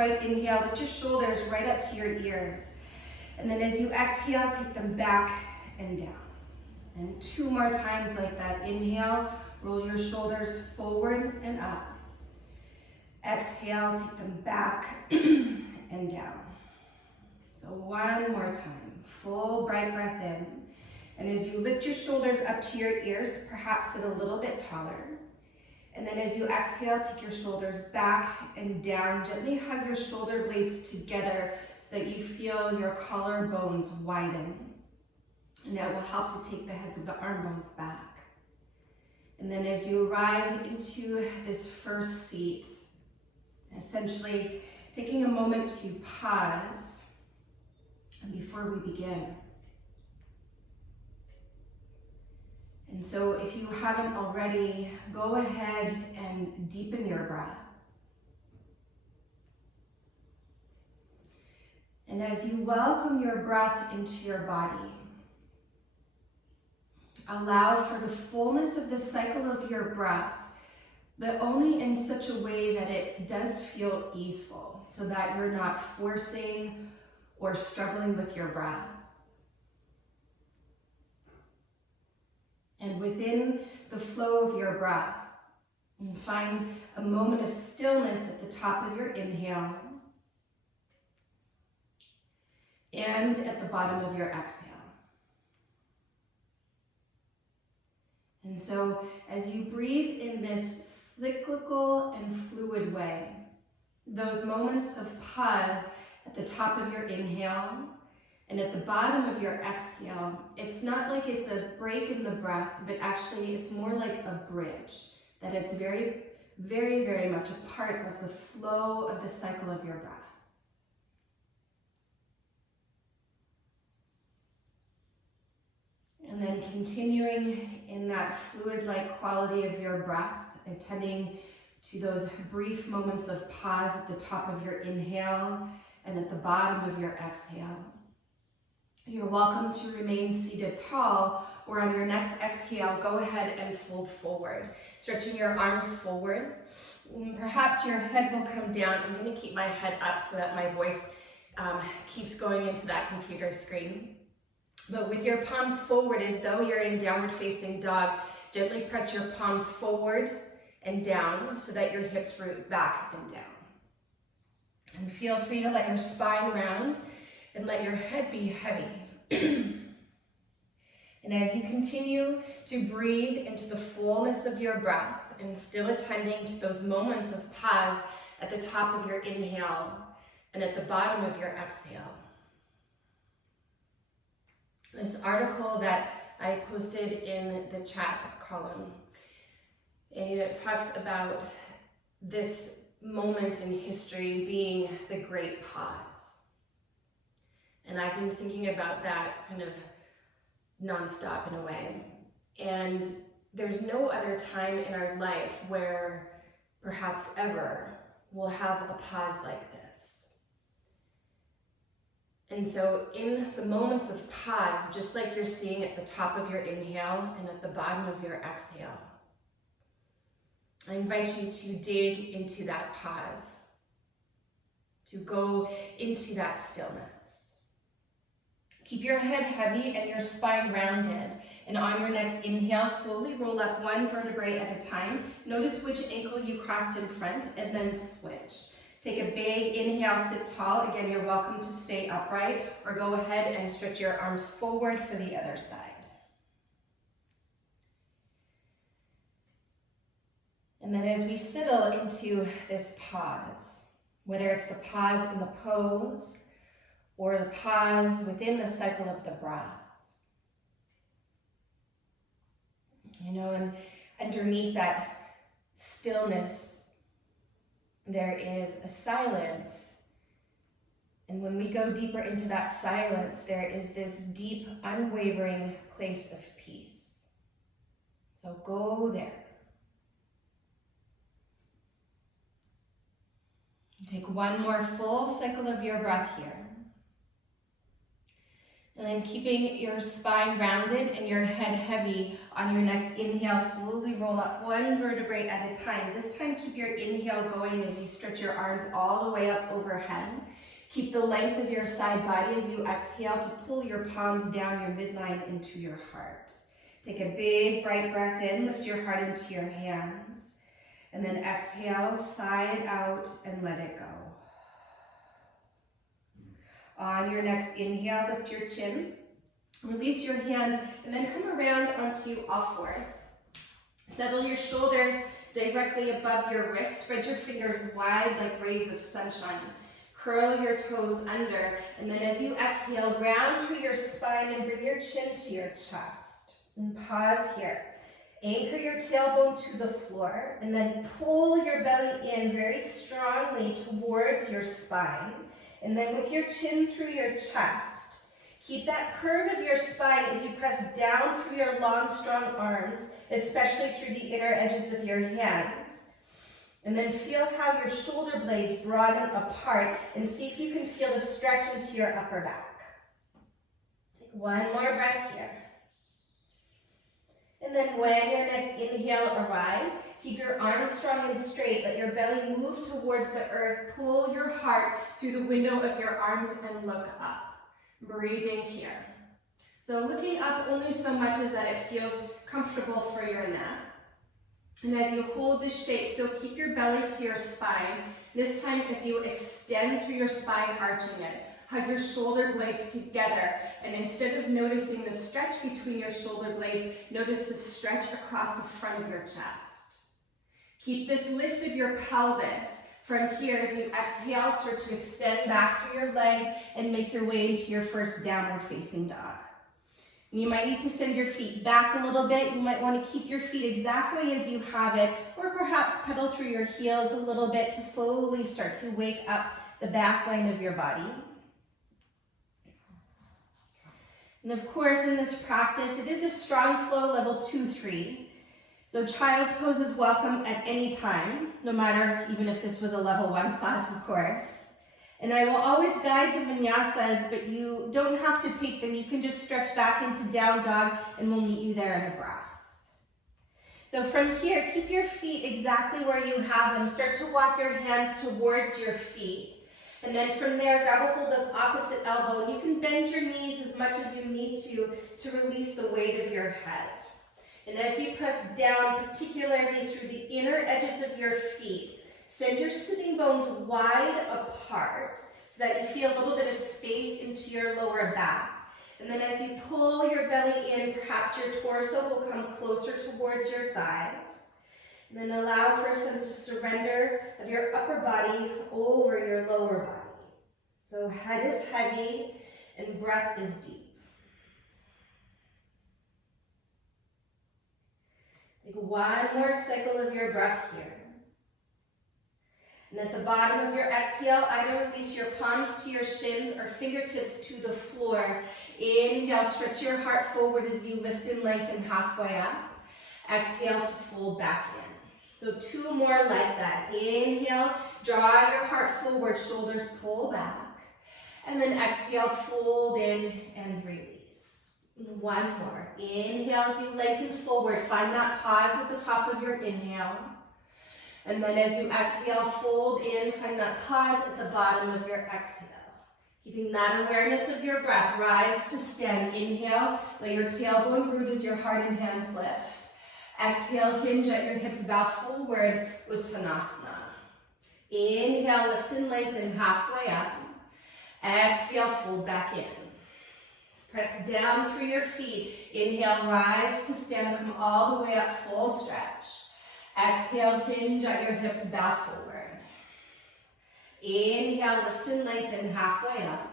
right inhale, lift your shoulders right up to your ears. And then as you exhale, take them back and down. And 2 more times like that. Inhale, roll your shoulders forward and up. Exhale, take them back and down. So 1 more time. Full bright breath in. And as you lift your shoulders up to your ears, perhaps sit a little bit taller. And then as you exhale, take your shoulders back and down. Gently hug your shoulder blades together so that you feel your collarbones widen. And that will help to take the heads of the arm bones back. And then as you arrive into this first seat, essentially taking a moment to pause before we begin. And so if you haven't already, go ahead and deepen your breath. And as you welcome your breath into your body, allow for the fullness of the cycle of your breath, but only in such a way that it does feel easeful, so that you're not forcing or struggling with your breath. And within the flow of your breath, find a moment of stillness at the top of your inhale and at the bottom of your exhale. And so as you breathe in this cyclical and fluid way, those moments of pause at the top of your inhale and at the bottom of your exhale, it's not like it's a break in the breath, but actually it's more like a bridge, that it's very, very, very much a part of the flow of the cycle of your breath. And then continuing in that fluid-like quality of your breath, attending to those brief moments of pause at the top of your inhale and at the bottom of your exhale. You're welcome to remain seated tall, or on your next exhale, go ahead and fold forward, stretching your arms forward. Perhaps your head will come down. I'm going to keep my head up so that my voice keeps going into that computer screen. But with your palms forward, as though you're in downward facing dog, gently press your palms forward and down so that your hips root back and down. And feel free to let your spine round and let your head be heavy. And as you continue to breathe into the fullness of your breath and still attending to those moments of pause at the top of your inhale and at the bottom of your exhale. This article that I posted in the chat column, and it talks about this moment in history being the great pause. And I've been thinking about that kind of nonstop in a way. And there's no other time in our life where perhaps ever we'll have a pause like this. And so in the moments of pause, just like you're seeing at the top of your inhale and at the bottom of your exhale, I invite you to dig into that pause, to go into that stillness. Keep your head heavy and your spine rounded. And on your next inhale, slowly roll up one vertebrae at a time. Notice which ankle you crossed in front and then switch. Take a big inhale, sit tall. Again, you're welcome to stay upright or go ahead and stretch your arms forward for the other side. And then as we settle into this pause, whether it's the pause in the pose or the pause within the cycle of the breath, and underneath that stillness, there is a silence. And when we go deeper into that silence, there is this deep, unwavering place of peace. So go there. Take one more full cycle of your breath here. And then keeping your spine rounded and your head heavy on your next inhale, slowly roll up one vertebrae at a time. This time, keep your inhale going as you stretch your arms all the way up overhead. Keep the length of your side body as you exhale to pull your palms down your midline into your heart. Take a big, bright breath in, lift your heart into your hands. And then exhale, side out, and let it go. On your next inhale, lift your chin, release your hands, and then come around onto all fours. Settle your shoulders directly above your wrists. Spread your fingers wide like rays of sunshine. Curl your toes under, and then as you exhale, ground through your spine and bring your chin to your chest. And pause here. Anchor your tailbone to the floor, and then pull your belly in very strongly towards your spine. And then with your chin through your chest, keep that curve of your spine as you press down through your long, strong arms, especially through the inner edges of your hands. And then feel how your shoulder blades broaden apart and see if you can feel the stretch into your upper back. Take one more breath here. And then when your next inhale arrives, keep your arms strong and straight. Let your belly move towards the earth. Pull your heart through the window of your arms and look up. Breathing here. So looking up only so much as that it feels comfortable for your neck. And as you hold this shape, still keep your belly to your spine. This time as you extend through your spine, arching it. Hug your shoulder blades together, and instead of noticing the stretch between your shoulder blades, notice the stretch across the front of your chest. Keep this lift of your pelvis. From here, as you exhale, start to extend back through your legs and make your way into your first downward facing dog. You might need to send your feet back a little bit. You might want to keep your feet exactly as you have it, or perhaps pedal through your heels a little bit to slowly start to wake up the back line of your body. And of course, in this practice, it is a strong flow level 2-3. So child's pose is welcome at any time, no matter even if this was a level 1 class, of course. And I will always guide the vinyasas, but you don't have to take them. You can just stretch back into down dog, and we'll meet you there in a breath. So from here, keep your feet exactly where you have them. Start to walk your hands towards your feet. And then from there, grab a hold of opposite elbow. And you can bend your knees as much as you need to release the weight of your head. And as you press down, particularly through the inner edges of your feet, send your sitting bones wide apart so that you feel a little bit of space into your lower back. And then as you pull your belly in, perhaps your torso will come closer towards your thighs. And then allow for a sense of surrender of your upper body over your lower body. So head is heavy and breath is deep. Take one more cycle of your breath here. And at the bottom of your exhale, either release your palms to your shins or fingertips to the floor. Inhale, stretch your heart forward as you lift and lengthen halfway up. Exhale to fold back in. So 2 more like that. Inhale, draw your heart forward, shoulders pull back. And then exhale, fold in and release. 1 more. Inhale as you lengthen forward. Find that pause at the top of your inhale. And then as you exhale, fold in. Find that pause at the bottom of your exhale. Keeping that awareness of your breath. Rise to stand. Inhale, let your tailbone root as your heart and hands lift. Exhale, hinge at your hips, bow forward, Uttanasana. Inhale, lift and lengthen halfway up. Exhale, fold back in. Press down through your feet. Inhale, rise to stand, come all the way up, full stretch. Exhale, hinge at your hips, bow forward. Inhale, lift and lengthen halfway up.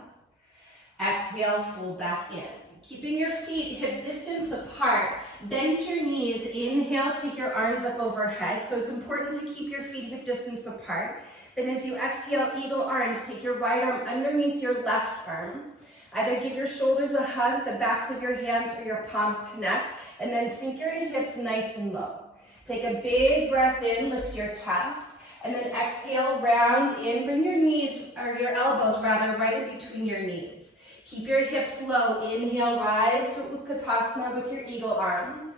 Exhale, fold back in. Keeping your feet hip distance apart, bend your knees. Inhale, take your arms up overhead. So it's important to keep your feet hip distance apart. Then as you exhale, eagle arms, take your right arm underneath your left arm. Either give your shoulders a hug, the backs of your hands or your palms connect, and then sink your hips nice and low. Take a big breath in, lift your chest, and then exhale, round in, bring your knees, or your elbows rather, right in between your knees. Keep your hips low. Inhale, rise to Utkatasana with your eagle arms.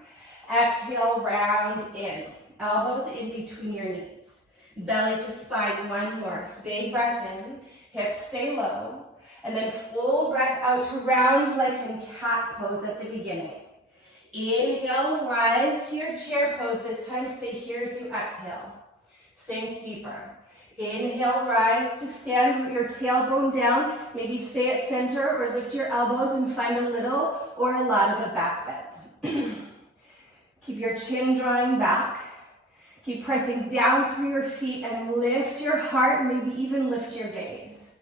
Exhale, round in. Elbows in between your knees. Belly to spine, one more. Big breath in. Hips stay low. And then full breath out to round like in cat pose at the beginning. Inhale, rise to your chair pose. This time stay here as you exhale. Sink deeper. Inhale, rise to stand with your tailbone down. Maybe stay at center or lift your elbows and find a little or a lot of a back bend. Keep your chin drawing back. Keep pressing down through your feet and lift your heart, maybe even lift your gaze.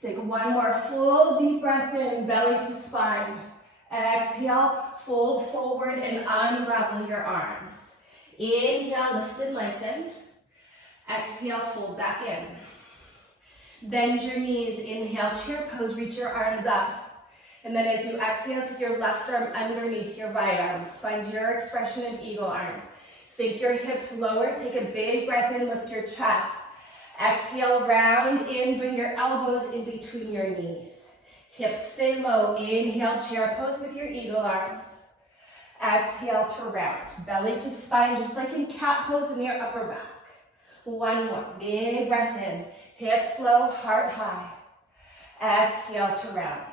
Take one more full deep breath in, belly to spine. Exhale, fold forward and unravel your arms. Inhale, lift and lengthen. Exhale, fold back in. Bend your knees. Inhale, chair pose, reach your arms up. And then as you exhale, take your left arm underneath your right arm. Find your expression of eagle arms. Sink your hips lower, take a big breath in, lift your chest. Exhale, round in, bring your elbows in between your knees. Hips stay low. Inhale, chair pose with your eagle arms. Exhale to round. Belly to spine, just like in cat pose in your upper back. One more. Big breath in. Hips low, heart high. Exhale to round.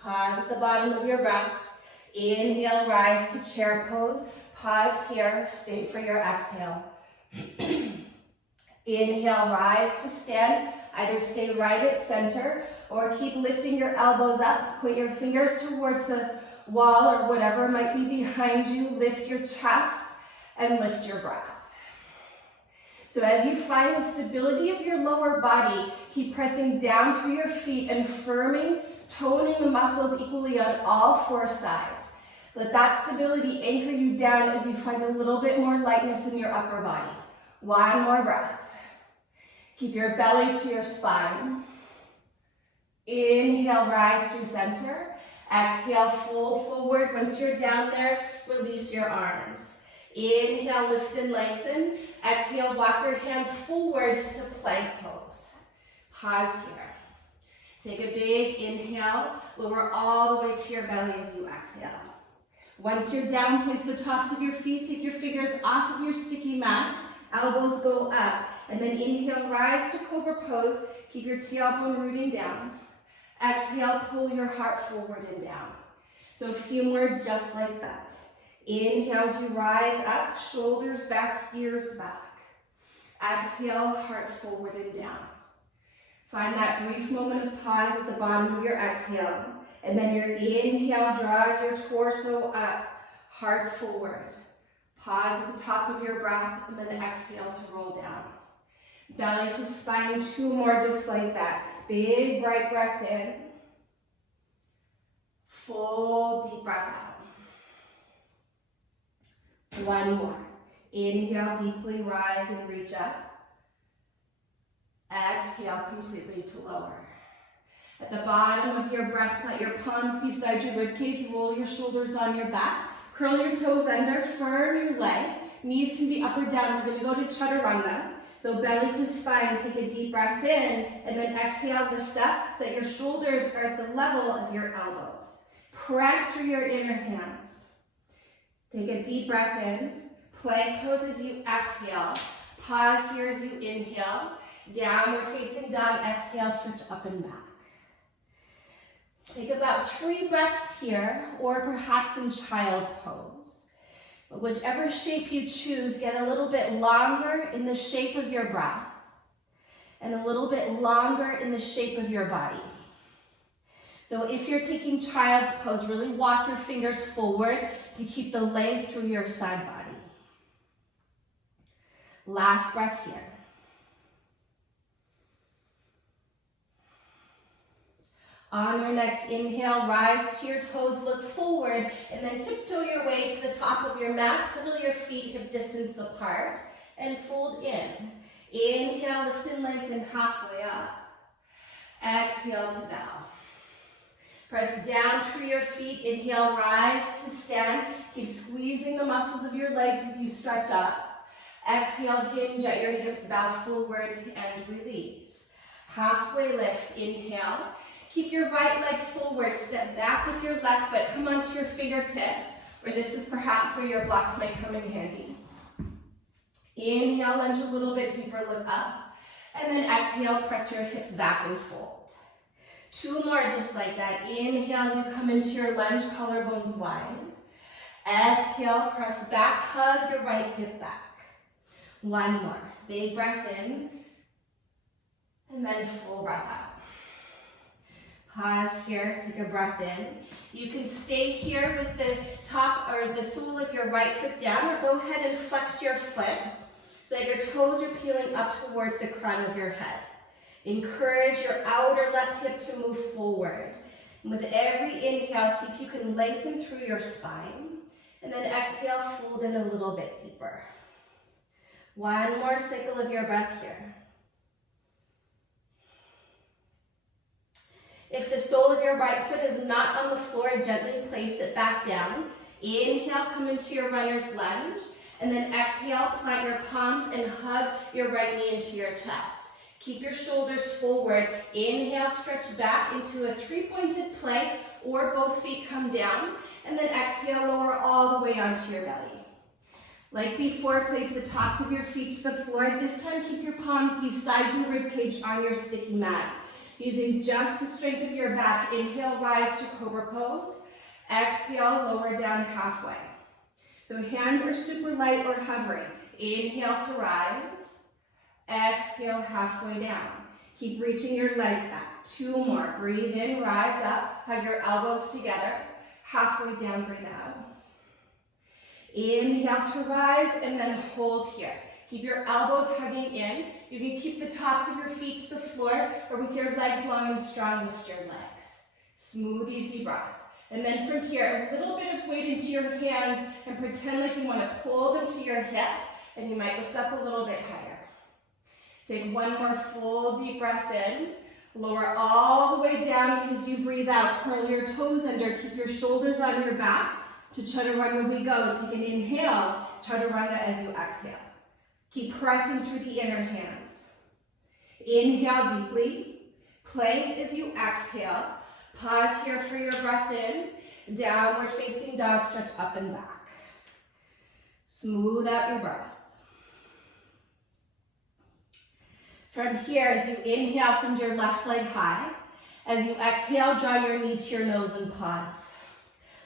Pause at the bottom of your breath. Inhale, rise to chair pose. Pause here. Stay for your exhale. Inhale, rise to stand. Either stay right at center or keep lifting your elbows up. Point your fingers towards the wall or whatever might be behind you. Lift your chest and lift your breath. So as you find the stability of your lower body, keep pressing down through your feet and firming, toning the muscles equally on all four sides. Let that stability anchor you down as you find a little bit more lightness in your upper body. One more breath. Keep your belly to your spine. Inhale, rise through center. Exhale, fold forward. Once you're down there, release your arms. Inhale, lift and lengthen. Exhale, walk your hands forward to plank pose. Pause here. Take a big inhale. Lower all the way to your belly as you exhale. Once you're down, place the tops of your feet. Take your fingers off of your sticky mat. Elbows go up. And then inhale, rise to cobra pose. Keep your tailbone rooting down. Exhale, pull your heart forward and down. So a few more just like that. Inhale as you rise up, shoulders back, ears back. Exhale, heart forward and down. Find that brief moment of pause at the bottom of your exhale. And then your inhale draws your torso up, heart forward. Pause at the top of your breath and then exhale to roll down. Belly to spine, two more just like that. Big bright breath in. Full deep breath out. One more. Inhale, deeply rise and reach up. Exhale completely to lower. At the bottom of your breath, plant your palms beside your ribcage, roll your shoulders on your back, curl your toes under, firm your legs. Knees can be up or down. We're going to go to chaturanga. So belly to spine, take a deep breath in, and then exhale, lift up so that your shoulders are at the level of your elbows. Press through your inner hands. Take a deep breath in, plank pose as you exhale. Pause here as you inhale. Downward facing dog, exhale, stretch up and back. Take about 3 breaths here, or perhaps in child's pose. But whichever shape you choose, get a little bit longer in the shape of your breath, and a little bit longer in the shape of your body. So if you're taking child's pose, really walk your fingers forward to keep the length through your side body. Last breath here. On your next inhale, rise to your toes, look forward, and then tiptoe your way to the top of your mat. Settle your feet hip distance apart and fold in. Inhale, lift and lengthen halfway up. Exhale to bow. Press down through your feet. Inhale, rise to stand. Keep squeezing the muscles of your legs as you stretch up. Exhale, hinge at your hips, bow forward and release. Halfway lift, inhale. Keep your right leg forward, step back with your left foot, come onto your fingertips, or this is perhaps where your blocks might come in handy. Inhale, lunge a little bit deeper, look up, and then exhale, press your hips back and fold. 2 more just like that. Inhale as you come into your lunge, collarbones wide. Exhale, press back, hug your right hip back. 1 more. Big breath in, and then full breath out. Pause here, take a breath in. You can stay here with the top or the sole of your right foot down, or go ahead and flex your foot so that your toes are peeling up towards the crown of your head. Encourage your outer left hip to move forward. And with every inhale, see if you can lengthen through your spine. And then exhale, fold in a little bit deeper. 1 more cycle of your breath here. If the sole of your right foot is not on the floor, gently place it back down. Inhale, come into your runner's lunge. And then exhale, plant your palms and hug your right knee into your chest. Keep your shoulders forward. Inhale, stretch back into a 3-pointed plank, or both feet come down. And then exhale, lower all the way onto your belly. Like before, place the tops of your feet to the floor. This time, keep your palms beside your ribcage on your sticky mat. Using just the strength of your back, inhale, rise to cobra pose. Exhale, lower down halfway. So hands are super light or hovering. Inhale to rise. Exhale, halfway down. Keep reaching your legs back. 2 more. Breathe in, rise up, hug your elbows together. Halfway down, breathe out. Inhale to rise, and then hold here. Keep your elbows hugging in. You can keep the tops of your feet to the floor, or with your legs long and strong, lift your legs. Smooth, easy breath. And then from here, a little bit of weight into your hands, and pretend like you want to pull them to your hips, and you might lift up a little bit higher. Take 1 more full deep breath in. Lower all the way down as you breathe out. Curl your toes under. Keep your shoulders on your back. To chaturanga we go. Take an inhale. Chaturanga as you exhale. Keep pressing through the inner hands. Inhale deeply. Plank as you exhale. Pause here for your breath in. Downward facing dog. Stretch up and back. Smooth out your breath. From here, as you inhale, send your left leg high. As you exhale, draw your knee to your nose and pause.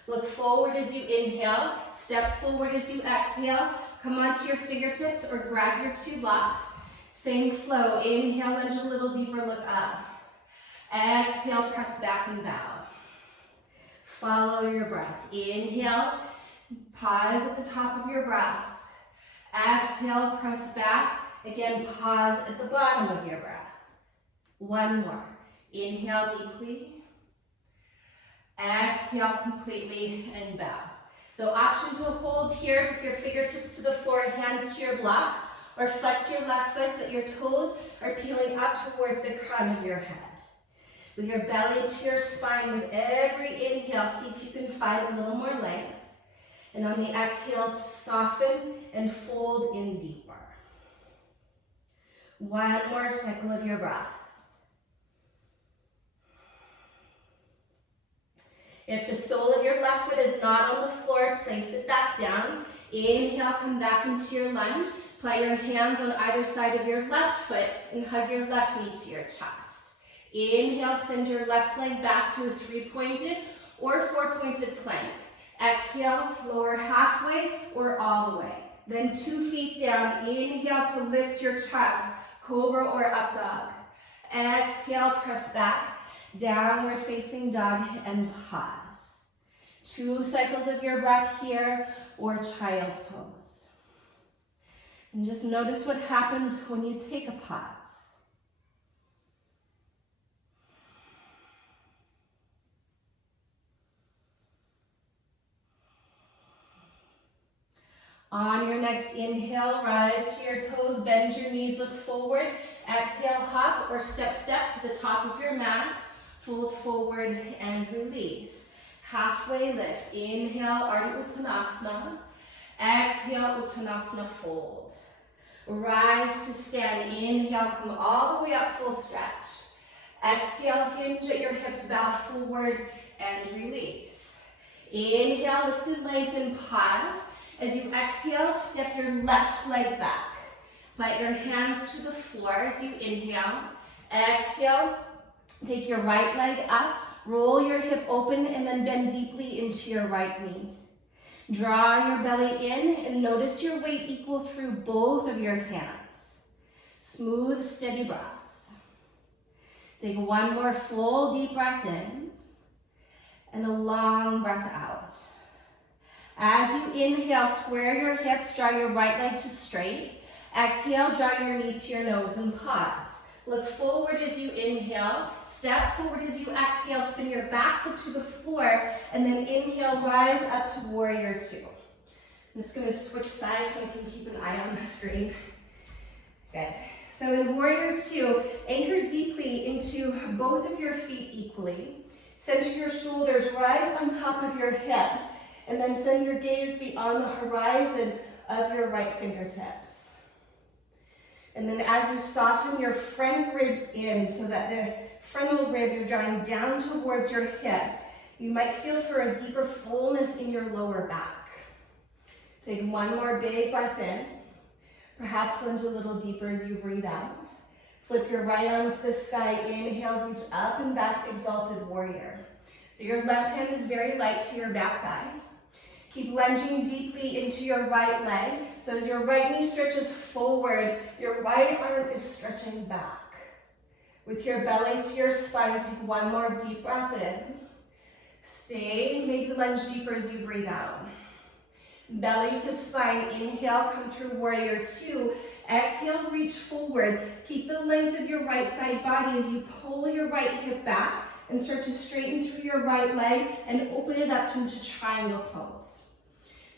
Look forward as you inhale. Step forward as you exhale. Come onto your fingertips or grab your 2 blocks. Same flow. Inhale, lunge a little deeper, look up. Exhale, press back and bow. Follow your breath. Inhale, pause at the top of your breath. Exhale, press back. Again, pause at the bottom of your breath. 1 more. Inhale deeply. Exhale completely and bow. So option to hold here with your fingertips to the floor, hands to your block, or flex your left foot so that your toes are peeling up towards the crown of your head. With your belly to your spine, with every inhale, see if you can find a little more length. And on the exhale, to soften and fold in deeper. 1 more cycle of your breath. If the sole of your left foot is not on the floor, place it back down. Inhale, come back into your lunge. Plant your hands on either side of your left foot and hug your left knee to your chest. Inhale, send your left leg back to a 3-pointed or 4-pointed plank. Exhale, lower halfway or all the way. Then 2 feet down. Inhale to lift your chest. Cobra or up dog. Exhale, press back. Downward facing dog and pause. 2 cycles of your breath here, or child's pose. And just notice what happens when you take a pause. On your next inhale, rise to your toes, bend your knees, look forward. Exhale, hop or step to the top of your mat. Fold forward and release. Halfway lift. Inhale, Ardha Uttanasana. Exhale, Uttanasana fold. Rise to stand. Inhale, come all the way up, full stretch. Exhale, hinge at your hips, bow forward and release. Inhale, lift and lengthen, pause. As you exhale, step your left leg back. Let your hands to the floor as you inhale. Exhale, take your right leg up, roll your hip open, and then bend deeply into your right knee. Draw your belly in and notice your weight equal through both of your hands. Smooth, steady breath. Take one more full deep breath in and a long breath out. As you inhale, square your hips, draw your right leg to straight. Exhale, draw your knee to your nose and pause. Look forward as you inhale, step forward as you exhale, spin your back foot to the floor, and then inhale, rise up to warrior two. I'm just gonna switch sides so I can keep an eye on the screen. Good. So in warrior two, anchor deeply into both of your feet equally. Center your shoulders right on top of your hips, and then send your gaze beyond the horizon of your right fingertips. And then as you soften your front ribs in so that the frontal ribs are drawing down towards your hips, you might feel for a deeper fullness in your lower back. Take one more big breath in. Perhaps lunge a little deeper as you breathe out. Flip your right arm to the sky. Inhale, reach up and back, exalted warrior. So your left hand is very light to your back thigh. Keep lunging deeply into your right leg. So as your right knee stretches forward, your right arm is stretching back. With your belly to your spine, take one more deep breath in. Stay, maybe lunge deeper as you breathe out. Belly to spine, inhale, come through warrior two. Exhale, reach forward. Keep the length of your right side body as you pull your right hip back and start to straighten through your right leg and open it up into triangle pose.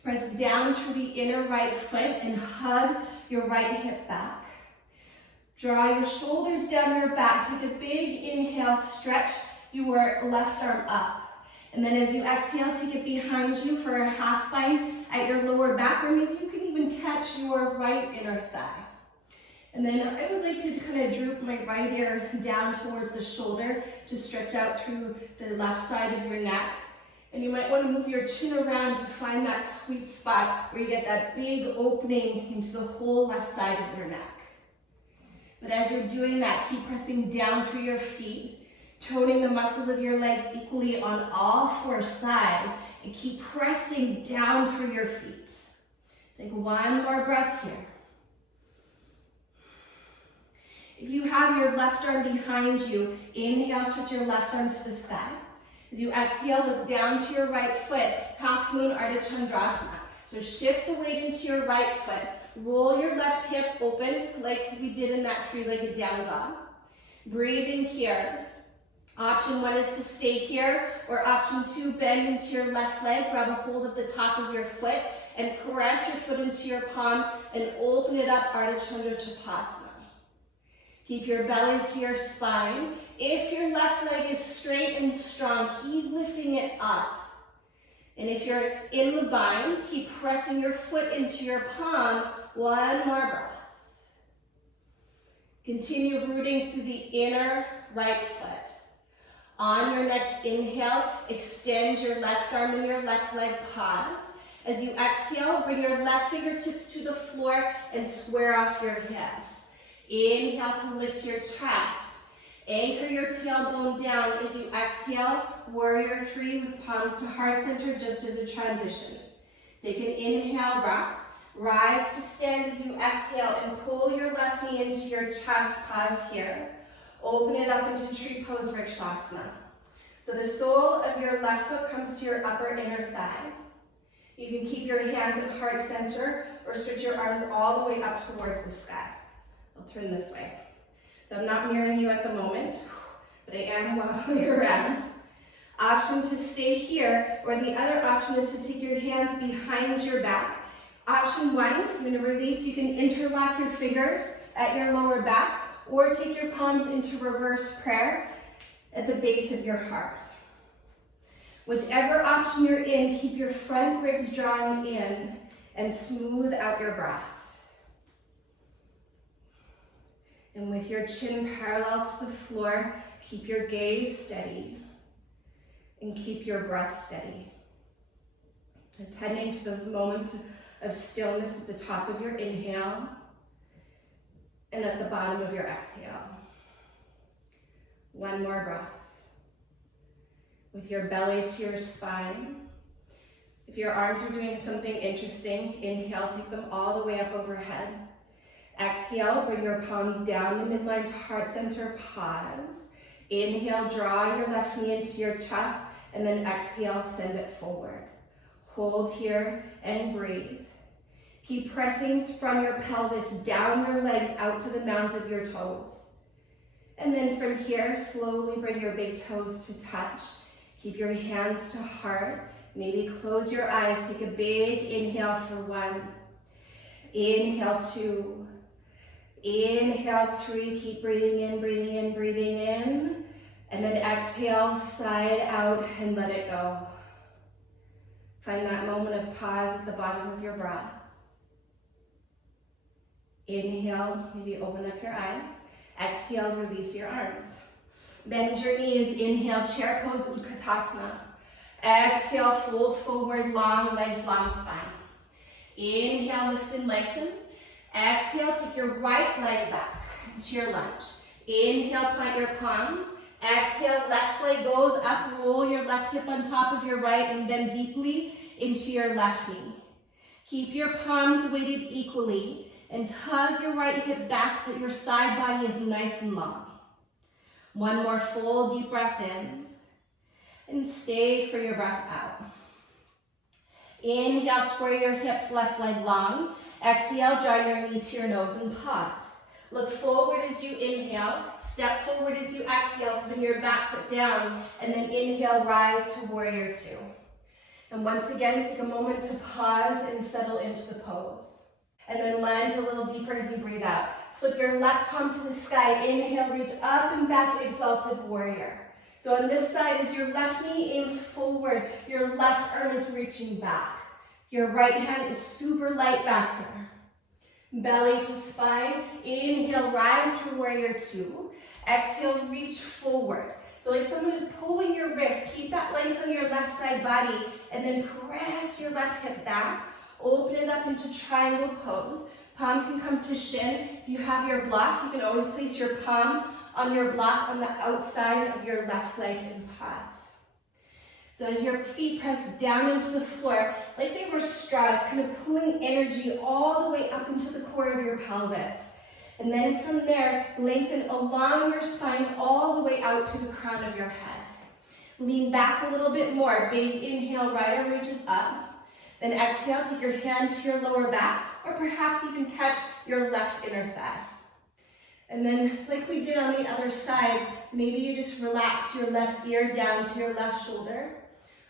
Press down through the inner right foot and hug your right hip back. Draw your shoulders down your back. Take a big inhale, stretch your left arm up. And then as you exhale, take it behind you for a half bind at your lower back, or maybe you can even catch your right inner thigh. And then I always like to kind of droop my right ear down towards the shoulder to stretch out through the left side of your neck. And you might want to move your chin around to find that sweet spot where you get that big opening into the whole left side of your neck. But as you're doing that, keep pressing down through your feet, toning the muscles of your legs equally on all four sides, and keep pressing down through your feet. Take one more breath here. If you have your left arm behind you, inhale, stretch your left arm to the sky. As you exhale, look down to your right foot, half moon Ardha Chandrasana. So shift the weight into your right foot. Roll your left hip open like we did in that three-legged down dog. Breathe in here. Option one is to stay here, or option two, bend into your left leg, grab a hold of the top of your foot, and press your foot into your palm and open it up, Ardha Chandra Chapasana. Keep your belly to your spine. If your left leg is straight and strong, keep lifting it up. And if you're in the bind, keep pressing your foot into your palm. One more breath. Continue rooting through the inner right foot. On your next inhale, extend your left arm and your left leg, pause. As you exhale, bring your left fingertips to the floor and square off your hips. Inhale to lift your chest. Anchor your tailbone down as you exhale, warrior three with palms to heart center just as a transition. Take an inhale breath. Rise to stand as you exhale and pull your left knee into your chest. Pause here. Open it up into tree pose, Vrikshasana. So the sole of your left foot comes to your upper inner thigh. You can keep your hands at heart center or stretch your arms all the way up towards the sky. I'll turn this way. So I'm not mirroring you at the moment, but I am while you're around. Option to stay here, or the other option is to take your hands behind your back. Option one, you're going to release. You can interlock your fingers at your lower back, or take your palms into reverse prayer at the base of your heart. Whichever option you're in, keep your front ribs drawing in and smooth out your breath. And with your chin parallel to the floor, keep your gaze steady and keep your breath steady. Attending to those moments of stillness at the top of your inhale and at the bottom of your exhale. One more breath. With your belly to your spine. If your arms are doing something interesting, inhale, take them all the way up overhead. Exhale, bring your palms down the midline to heart center, pause. Inhale, draw your left knee into your chest, and then exhale, send it forward. Hold here and breathe. Keep pressing from your pelvis down your legs out to the mounds of your toes. And then from here, slowly bring your big toes to touch. Keep your hands to heart. Maybe close your eyes. Take a big inhale for 1. Inhale 2. Inhale 3. Keep breathing in, breathing in, breathing in. And then exhale, side out, and let it go. Find that moment of pause at the bottom of your breath. Inhale, maybe open up your eyes. Exhale, release your arms. Bend your knees. Inhale, chair pose, Utkatasana. Exhale, fold forward, long legs, long spine. Inhale, lift and lengthen. Exhale, take your right leg back to your lunge. Inhale, plant your palms. Exhale, left leg goes up, roll your left hip on top of your right and bend deeply into your left knee. Keep your palms weighted equally and tug your right hip back so that your side body is nice and long. One more full deep breath in and stay for your breath out. Inhale, square your hips, left leg long. Exhale, draw your knee to your nose and pause. Look forward as you inhale, step forward as you exhale, spin your back foot down, and then inhale, rise to warrior 2. And once again, take a moment to pause and settle into the pose. And then land a little deeper as you breathe out. Flip your left palm to the sky, inhale, reach up and back, exalted warrior. So on this side, as your left knee aims forward, your left arm is reaching back. Your right hand is super light back there. Belly to spine, inhale, rise to warrior 2. Exhale, reach forward. So like someone is pulling your wrist, keep that length on your left side body, and then press your left hip back. Open it up into triangle pose. Palm can come to shin. If you have your block, you can always place your palm on your block on the outside of your left leg and pause. So as your feet press down into the floor, like they were straws, kind of pulling energy all the way up into the core of your pelvis. And then from there, lengthen along your spine all the way out to the crown of your head. Lean back a little bit more. Big inhale, right arm reaches up. Then exhale, take your hand to your lower back, or perhaps even catch your left inner thigh. And then, like we did on the other side, maybe you just relax your left ear down to your left shoulder,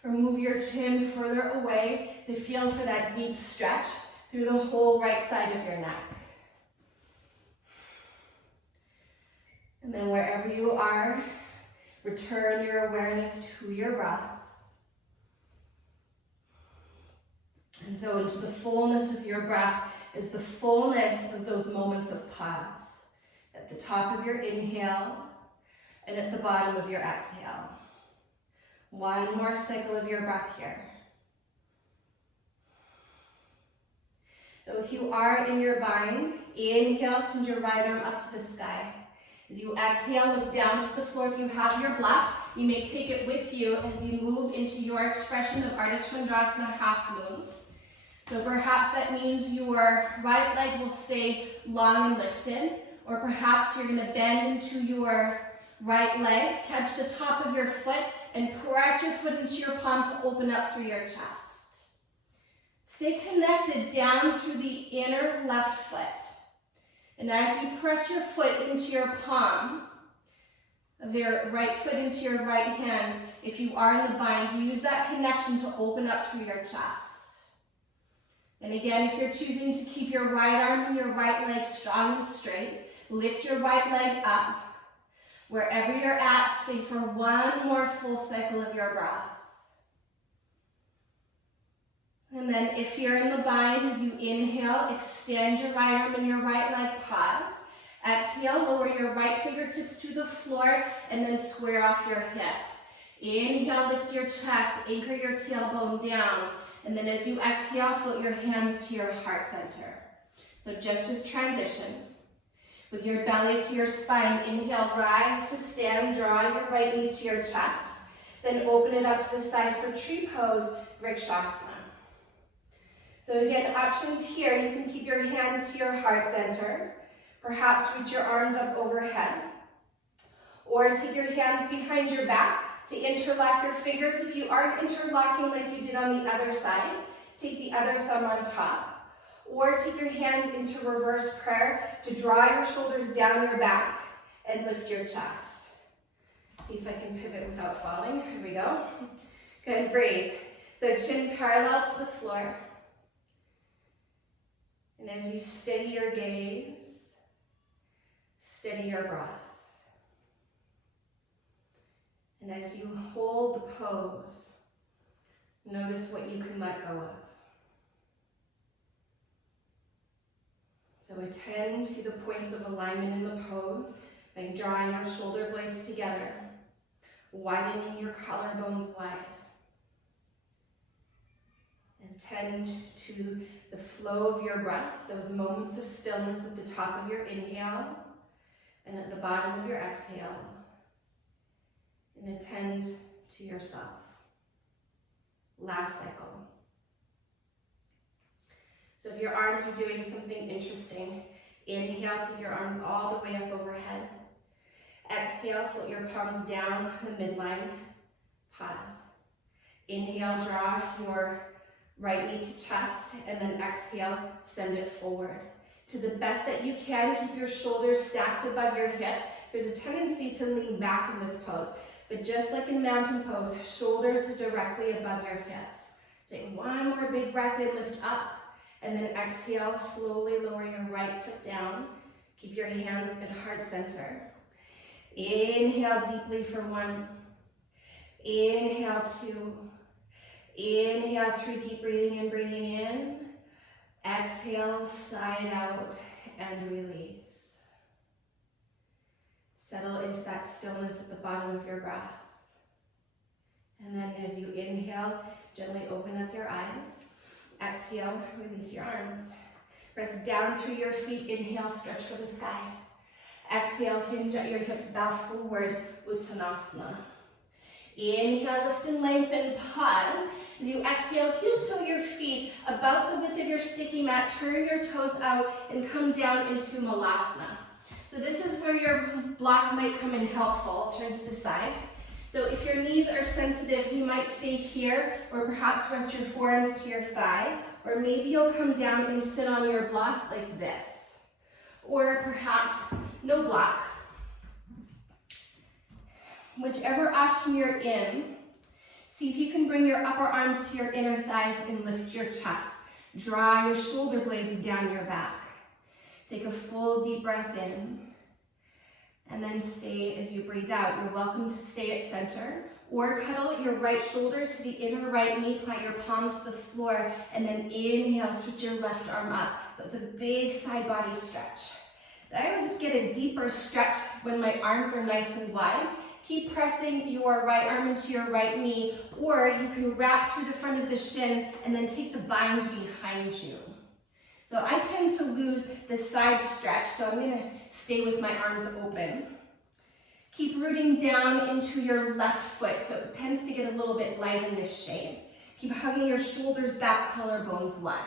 or move your chin further away to feel for that deep stretch through the whole right side of your neck. And then wherever you are, return your awareness to your breath. And so into the fullness of your breath is the fullness of those moments of pause. At the top of your inhale and at the bottom of your exhale. One more cycle of your breath here. So if you are in your bind, inhale, send your right arm up to the sky. As you exhale, look down to the floor. If you have your block, you may take it with you as you move into your expression of Ardha Chandrasana, half moon. So perhaps that means your right leg will stay long and lifted, or perhaps you're going to bend into your right leg, catch the top of your foot, and press your foot into your palm to open up through your chest. Stay connected down through the inner left foot. And as you press your foot into your palm, of your right foot into your right hand, if you are in the bind, use that connection to open up through your chest. And again, if you're choosing to keep your right arm and your right leg strong and straight, lift your right leg up. Wherever you're at, stay for one more full cycle of your breath. And then if you're in the bind, as you inhale, extend your right arm and your right leg, pause. Exhale, lower your right fingertips to the floor and then square off your hips. Inhale, lift your chest, anchor your tailbone down. And then as you exhale, float your hands to your heart center. So just as transition. With your belly to your spine, inhale, rise to stand, draw your right knee to your chest. Then open it up to the side for tree pose, Vrikshasana. So again, options here, you can keep your hands to your heart center. Perhaps reach your arms up overhead. Or take your hands behind your back to interlock your fingers. If you aren't interlocking like you did on the other side, take the other thumb on top. Or take your hands into reverse prayer to draw your shoulders down your back and lift your chest. See if I can pivot without falling. Here we go. Good, breathe. So chin parallel to the floor. And as you steady your gaze, steady your breath. And as you hold the pose, notice what you can let go of. So attend to the points of alignment in the pose by drawing your shoulder blades together, widening your collarbones wide. And tend to the flow of your breath, those moments of stillness at the top of your inhale and at the bottom of your exhale. And attend to yourself. Last cycle. So if your arms are doing something interesting, inhale, take your arms all the way up overhead. Exhale, float your palms down the midline. Pause. Inhale, draw your right knee to chest, and then exhale, send it forward. To the best that you can, keep your shoulders stacked above your hips. There's a tendency to lean back in this pose, but just like in mountain pose, shoulders are directly above your hips. Take one more big breath in, lift up. And then exhale, slowly lower your right foot down. Keep your hands at heart center. Inhale deeply for 1. Inhale 2. Inhale 3, keep breathing in, breathing in. Exhale, side out, and release. Settle into that stillness at the bottom of your breath. And then as you inhale, gently open up your eyes. Exhale, release your arms. Press down through your feet. Inhale, stretch for the sky. Exhale, hinge at your hips, bow forward, Uttanasana. Inhale, lift and lengthen, pause. As you exhale, heel toe your feet about the width of your sticky mat, turn your toes out and come down into Malasana. So this is where your block might come in helpful. Turn to the side. So if your knees are sensitive, you might stay here, or perhaps rest your forearms to your thigh, or maybe you'll come down and sit on your block like this. Or perhaps no block. Whichever option you're in, see if you can bring your upper arms to your inner thighs and lift your chest. Draw your shoulder blades down your back. Take a full deep breath in. And then stay as you breathe out. You're welcome to stay at center or cuddle your right shoulder to the inner right knee, plant your palm to the floor, and then inhale, switch your left arm up. So it's a big side body stretch. I always get a deeper stretch when my arms are nice and wide. Keep pressing your right arm into your right knee, or you can wrap through the front of the shin and then take the bind behind you. So I tend to lose the side stretch, so I'm gonna stay with my arms open. Keep rooting down into your left foot, so it tends to get a little bit light in this shape. Keep hugging your shoulders back, collarbones wide.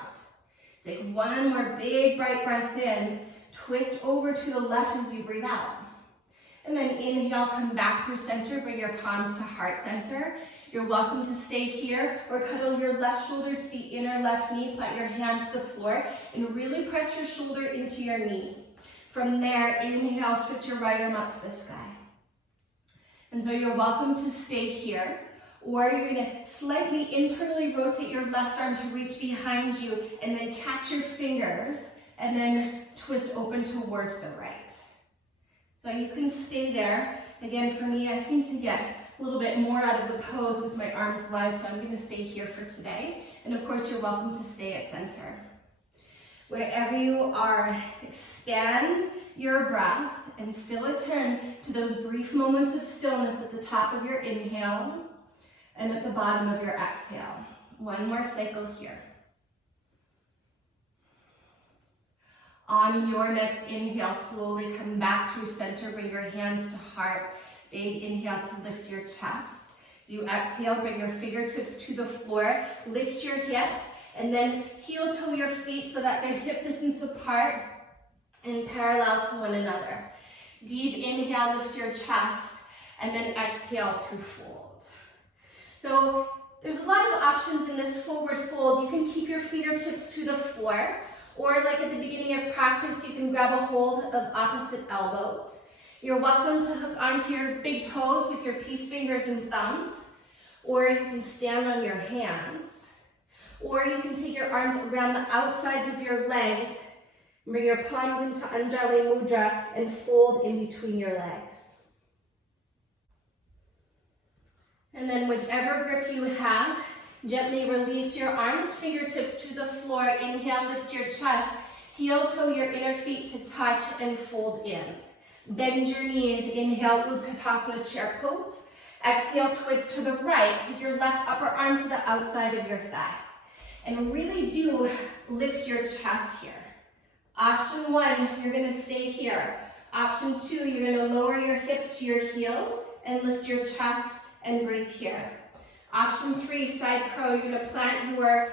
Take one more big bright breath in, twist over to the left as you breathe out. And then inhale, come back through center, bring your palms to heart center. You're welcome to stay here or cuddle your left shoulder to the inner left knee, plant your hand to the floor, and really press your shoulder into your knee. From there, inhale, switch your right arm up to the sky. And so you're welcome to stay here, or you're gonna slightly internally rotate your left arm to reach behind you, and then catch your fingers, and then twist open towards the right. So you can stay there. Again, for me, I seem to get a little bit more out of the pose with my arms wide, so I'm going to stay here for today. And of course, you're welcome to stay at center. Wherever you are, expand your breath and still attend to those brief moments of stillness at the top of your inhale and at the bottom of your exhale. One more cycle here. On your next inhale, slowly come back through center, bring your hands to heart. Big inhale to lift your chest. As you exhale, bring your fingertips to the floor, lift your hips, and then heel toe your feet so that they're hip distance apart and parallel to one another. Deep inhale, lift your chest, and then exhale to fold. So there's a lot of options in this forward fold. You can keep your fingertips to the floor, or like at the beginning of practice, you can grab a hold of opposite elbows. You're welcome to hook onto your big toes with your peace fingers and thumbs, or you can stand on your hands, or you can take your arms around the outsides of your legs, bring your palms into Anjali Mudra and fold in between your legs. And then whichever grip you have, gently release your arms, fingertips to the floor. Inhale, lift your chest, heel toe your inner feet to touch and fold in. Bend your knees, inhale, Utkatasana chair pose. Exhale, twist to the right, take your left upper arm to the outside of your thigh. And really do lift your chest here. Option 1, you're gonna stay here. Option 2, you're gonna lower your hips to your heels and lift your chest and breathe here. Option 3, side crow, you're gonna plant your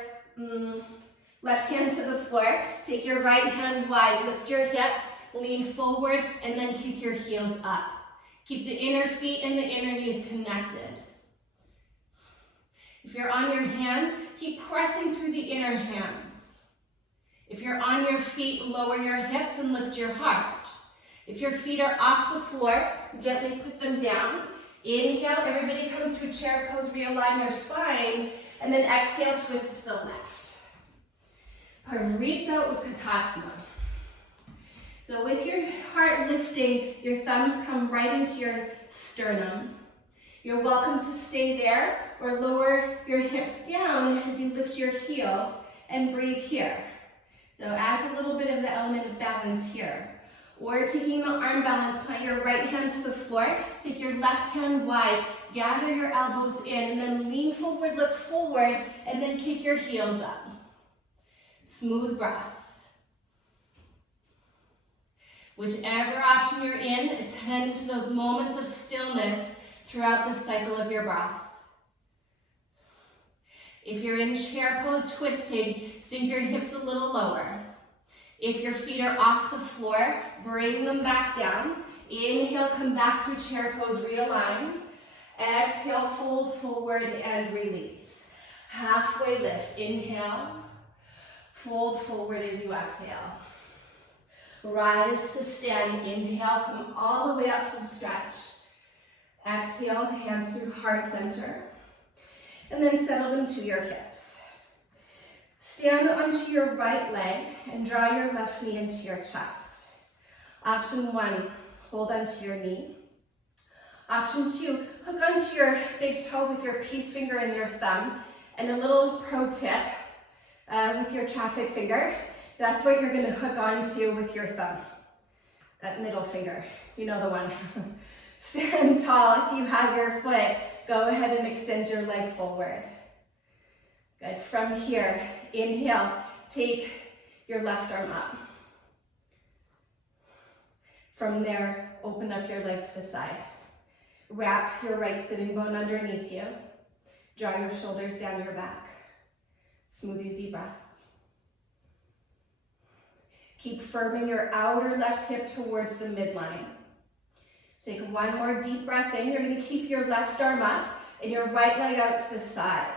left hand to the floor, take your right hand wide, lift your hips, lean forward, and then kick your heels up. Keep the inner feet and the inner knees connected. If you're on your hands, keep pressing through the inner hands. If you're on your feet, lower your hips and lift your heart. If your feet are off the floor, gently put them down. Inhale, everybody come through chair pose, realign your spine, and then exhale, twist to the left. Parita Utkatasana. So with your heart lifting, your thumbs come right into your sternum. You're welcome to stay there or lower your hips down as you lift your heels and breathe here. So adds a little bit of the element of balance here. Or taking the arm balance, plant your right hand to the floor, take your left hand wide, gather your elbows in, and then lean forward, look forward, and then kick your heels up. Smooth breath. Whichever option you're in, attend to those moments of stillness throughout the cycle of your breath. If you're in chair pose twisting, sink your hips a little lower. If your feet are off the floor, bring them back down. Inhale, come back through chair pose, realign. Exhale, fold forward and release. Halfway lift, inhale. Fold forward as you exhale. Rise to stand, inhale, come all the way up, full stretch. Exhale, hands through heart center. And then settle them to your hips. Stand onto your right leg and draw your left knee into your chest. Option 1, hold onto your knee. Option 2, hook onto your big toe with your peace finger and your thumb. And a little pro tip with your traffic finger, that's what you're gonna hook onto with your thumb. That middle finger, you know the one. Stand tall. If you have your foot, go ahead and extend your leg forward. Good. From here, inhale, take your left arm up. From there, open up your leg to the side. Wrap your right sitting bone underneath you. Draw your shoulders down your back. Smooth, easy breath. Keep firming your outer left hip towards the midline. Take one more deep breath in. You're going to keep your left arm up and your right leg out to the side.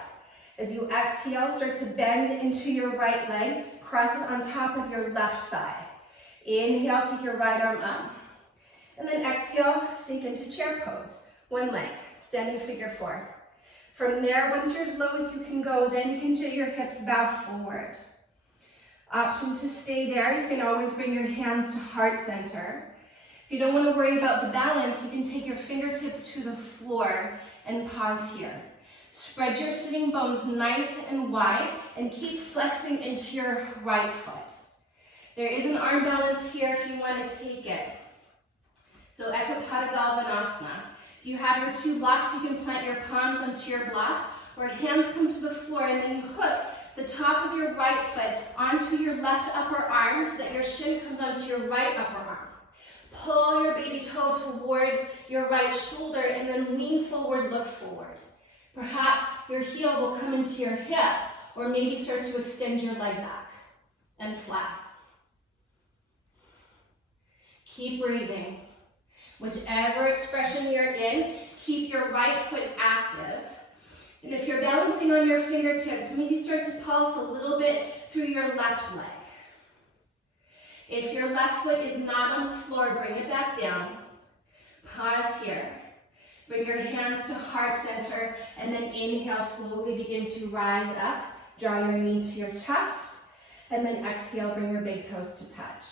As you exhale, start to bend into your right leg. Cross it on top of your left thigh. Inhale, take your right arm up. And then exhale, sink into chair pose. One leg, standing figure 4. From there, once you're as low as you can go, then hinge at your hips, bow forward. Option to stay there, you can always bring your hands to heart center. If you don't want to worry about the balance, you can take your fingertips to the floor and pause here. Spread your sitting bones nice and wide and keep flexing into your right foot. There is an arm balance here if you want to take it. So Ekapada Galvanasana. If you have your two blocks, you can plant your palms onto your blocks, or hands come to the floor, and then you hook the top of your right foot onto your left upper arm so that your shin comes onto your right upper arm. Pull your baby toe towards your right shoulder and then lean forward, look forward. Perhaps your heel will come into your hip, or maybe start to extend your leg back and flat. Keep breathing. Whichever expression you're in, keep your right foot active. And if you're balancing on your fingertips, maybe start to pulse a little bit through your left leg. If your left foot is not on the floor, bring it back down. Pause here. Bring your hands to heart center, and then inhale, slowly begin to rise up. Draw your knee to your chest, and then exhale, bring your big toes to touch.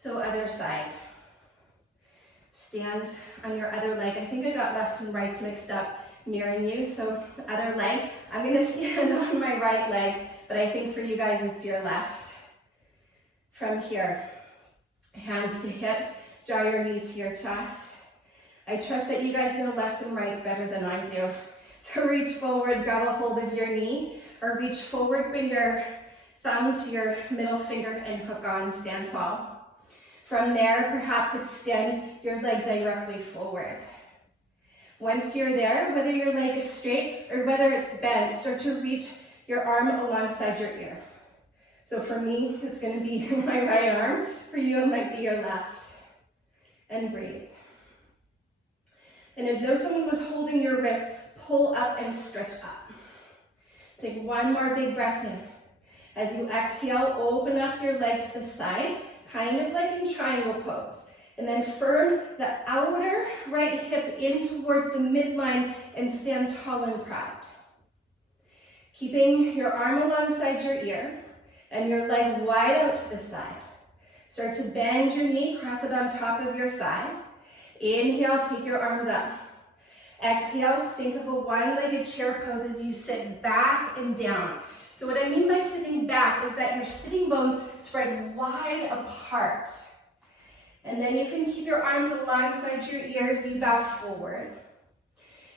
So other side. Stand on your other leg. I think I got lefts and rights mixed up nearing you, so the other leg. I'm gonna stand on my right leg, but I think for you guys it's your left. From here, hands to hips, draw your knee to your chest. I trust that you guys know lefts and rights better than I do. So reach forward, grab a hold of your knee, or reach forward, bring your thumb to your middle finger and hook on, stand tall. From there, perhaps extend your leg directly forward. Once you're there, whether your leg is straight or whether it's bent, start to reach your arm alongside your ear. So for me, it's going to be my right arm. For you, it might be your left. And breathe. And as though someone was holding your wrist, pull up and stretch up. Take one more big breath in. As you exhale, open up your leg to the side, kind of like in triangle pose. And then firm the outer right hip in toward the midline and stand tall and proud. Keeping your arm alongside your ear and your leg wide out to the side. Start to bend your knee, cross it on top of your thigh. Inhale, take your arms up. Exhale, think of a one-legged chair pose as you sit back and down. So what I mean by sitting back is that your sitting bones spread wide apart. And then you can keep your arms alongside your ears, you bow forward.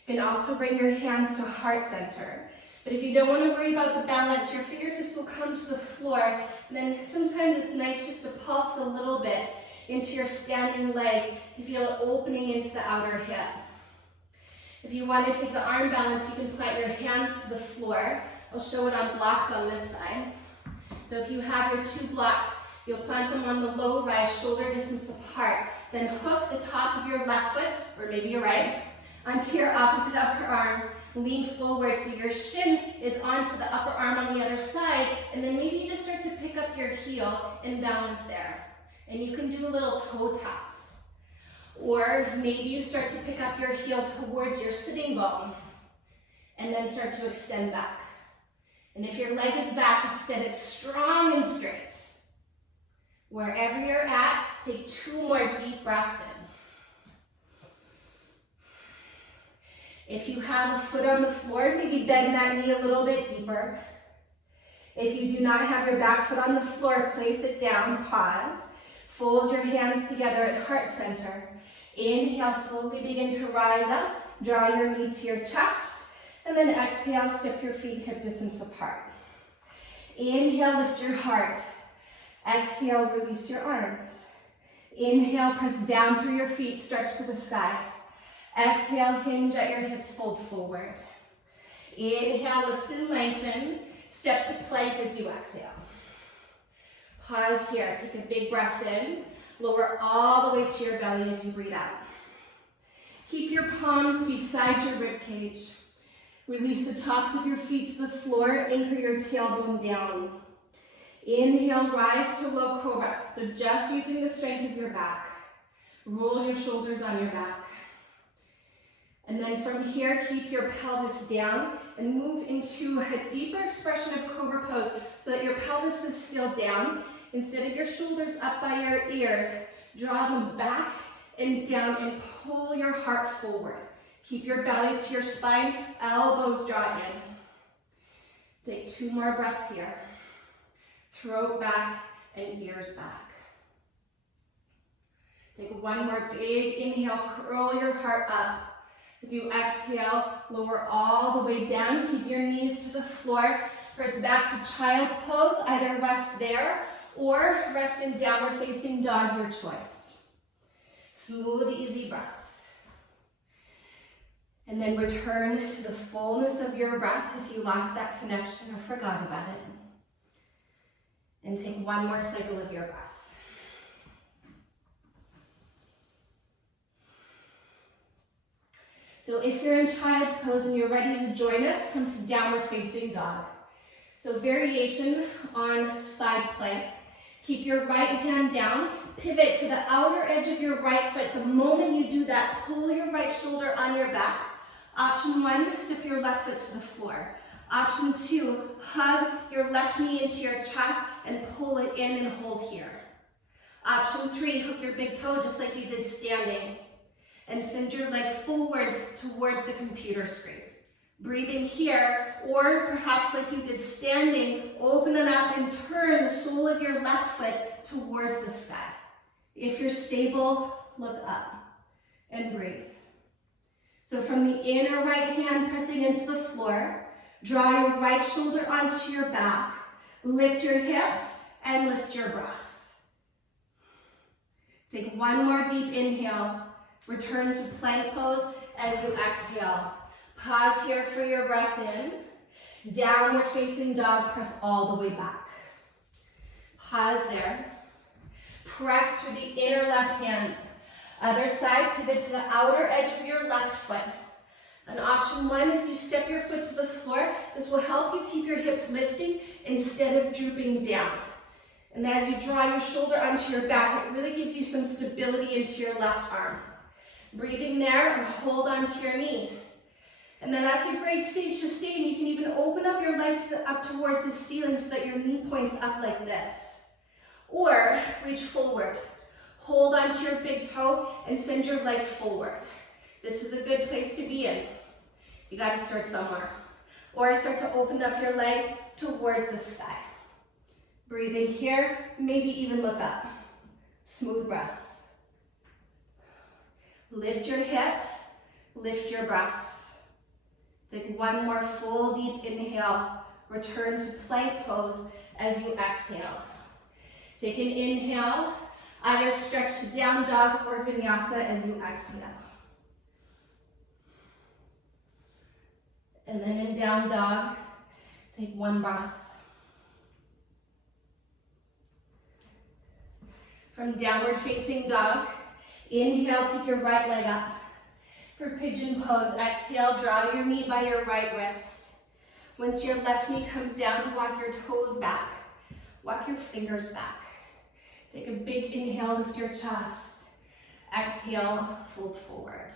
You can also bring your hands to heart center. But if you don't want to worry about the balance, your fingertips will come to the floor. And then sometimes it's nice just to pulse a little bit into your standing leg to feel it opening into the outer hip. If you want to take the arm balance, you can plant your hands to the floor. I'll show it on blocks on this side. So if you have your two blocks, you'll plant them on the low rise, shoulder distance apart. Then hook the top of your left foot, or maybe your right, onto your opposite upper arm. Lean forward so your shin is onto the upper arm on the other side, and then maybe you just start to pick up your heel and balance there. And you can do little toe taps. Or maybe you start to pick up your heel towards your sitting bone, and then start to extend back. And if your leg is back, extend it strong and straight. Wherever you're at, take 2 more deep breaths in. If you have a foot on the floor, maybe bend that knee a little bit deeper. If you do not have your back foot on the floor, place it down, pause. Fold your hands together at heart center. Inhale, slowly begin to rise up. Draw your knee to your chest. And then exhale, step your feet hip distance apart. Inhale, lift your heart. Exhale, release your arms. Inhale, press down through your feet, stretch to the sky. Exhale, hinge at your hips, fold forward. Inhale, lift and lengthen. Step to plank as you exhale. Pause here, take a big breath in. Lower all the way to your belly as you breathe out. Keep your palms beside your rib cage. Release the tops of your feet to the floor, anchor your tailbone down. Inhale, rise to low cobra. So just using the strength of your back. Roll your shoulders on your back. And then from here, keep your pelvis down and move into a deeper expression of cobra pose so that your pelvis is still down. Instead of your shoulders up by your ears, draw them back and down and pull your heart forward. Keep your belly to your spine, elbows draw in. Take 2 more breaths here. throat back, and ears back. Take one more big inhale, curl your heart up. As you exhale, lower all the way down, keep your knees to the floor. Press back to child's pose, either rest there or rest in downward facing dog, your choice. Smooth, easy breath. And then return to the fullness of your breath if you lost that connection or forgot about it. And take one more cycle of your breath. So if you're in child's pose and you're ready to join us, come to downward facing dog. So variation on side plank. Keep your right hand down, pivot to the outer edge of your right foot. The moment you do that, pull your right shoulder on your back. Option 1, step your left foot to the floor. Option 2, hug your left knee into your chest and pull it in and hold here. Option 3, hook your big toe just like you did standing. And send your leg forward towards the computer screen. Breathing here, or perhaps like you did standing, open it up and turn the sole of your left foot towards the sky. If you're stable, look up and breathe. So from the inner right hand pressing into the floor, draw your right shoulder onto your back, lift your hips and lift your breath. Take one more deep inhale. Return to plank pose as you exhale. Pause here for your breath in. Downward facing dog, press all the way back. Pause there. Press through the inner left hand. Other side, pivot to the outer edge of your left foot. And option 1 is you step your foot to the floor. This will help you keep your hips lifting instead of drooping down. And as you draw your shoulder onto your back, it really gives you some stability into your left arm. Breathing there and hold onto your knee. And then that's a great stage to stay in. You can even open up your leg up towards the ceiling so that your knee points up like this. Or reach forward. Hold onto your big toe and send your leg forward. This is a good place to be in. You got to start somewhere. Or start to open up your leg towards the sky. Breathing here, maybe even look up. Smooth breath. Lift your hips, lift your breath. Take one more full deep inhale. Return to plank pose as you exhale. Take an inhale, either stretch to down dog or vinyasa as you exhale. And then in down dog, take one breath. From downward facing dog, inhale, take your right leg up. For pigeon pose, exhale, draw your knee by your right wrist. Once your left knee comes down, walk your toes back. Walk your fingers back. Take a big inhale, lift your chest. Exhale, fold forward.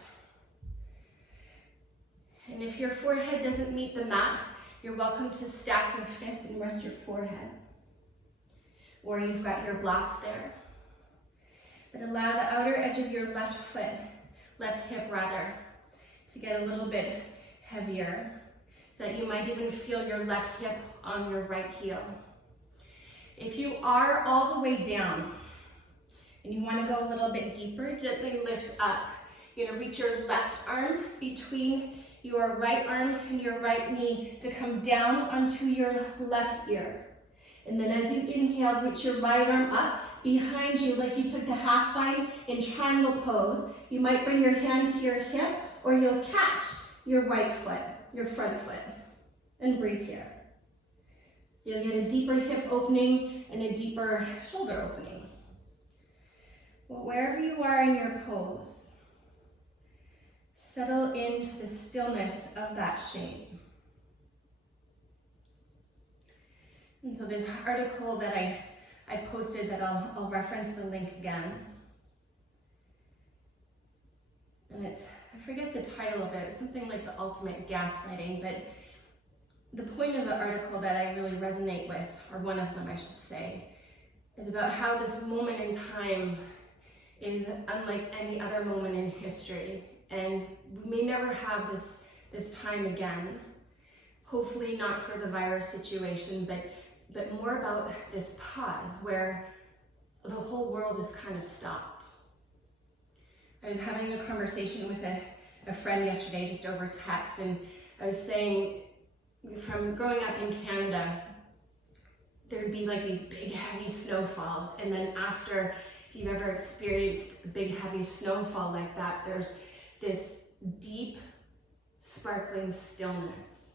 And if your forehead doesn't meet the mat, you're welcome to stack your fists and rest your forehead. Or you've got your blocks there. But allow the outer edge of your left foot, left hip rather, to get a little bit heavier, so that you might even feel your left hip on your right heel. If you are all the way down, and you want to go a little bit deeper, gently lift up. You're going to reach your left arm between your right arm and your right knee to come down onto your left ear. And then as you inhale, reach your right arm up behind you like you took the half bind in triangle pose. You might bring your hand to your hip, or you'll catch your right foot, your front foot, and breathe here. You'll get a deeper hip opening and a deeper shoulder opening. Well, wherever you are in your pose, settle into the stillness of that shape. And so this article that I posted, that I'll reference the link again. And it's, I forget the title of it, it's something like the ultimate gaslighting, but the point of the article that I really resonate with, or one of them I should say, is about how this moment in time is unlike any other moment in history. And we may never have this time again. Hopefully not for the virus situation, but but more about this pause where the whole world is kind of stopped. I was having a conversation with a friend yesterday just over text, and I was saying from growing up in Canada, there'd be like these big heavy snowfalls, and then after, if you've ever experienced a big heavy snowfall like that, there's this deep sparkling stillness.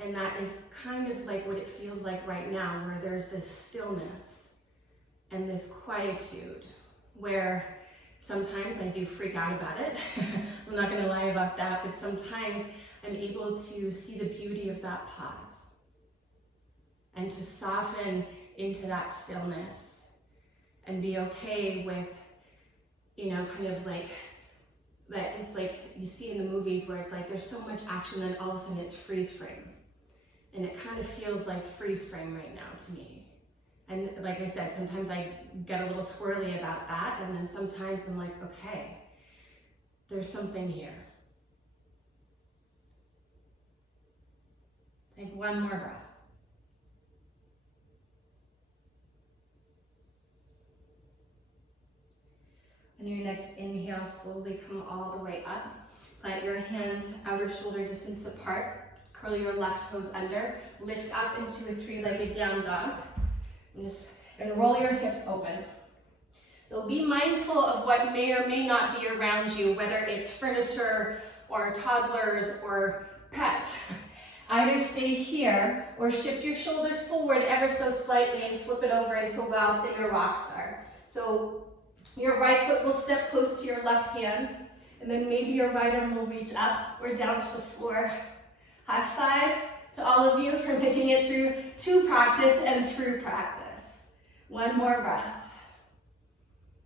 And that is kind of like what it feels like right now, where there's this stillness and this quietude, where sometimes I do freak out about it. I'm not gonna lie about that, but sometimes I'm able to see the beauty of that pause and to soften into that stillness and be okay with, you know, kind of like that. It's like you see in the movies where it's like there's so much action, then all of a sudden it's freeze frame. And it kind of feels like freeze frame right now to me. And like I said, sometimes I get a little squirrely about that, and then sometimes I'm like, okay, there's something here. Take one more breath. On your next inhale, slowly come all the way up. Plant your hands outer shoulder distance apart. Curl your left toes under. Lift up into a three-legged down dog. And roll your hips open. So be mindful of what may or may not be around you, whether it's furniture or toddlers or pets. Either stay here or shift your shoulders forward ever so slightly and flip it over into a wild bigger rock star. So your right foot will step close to your left hand, and then maybe your right arm will reach up or down to the floor. High five to all of you for making it through to practice and through practice. One more breath.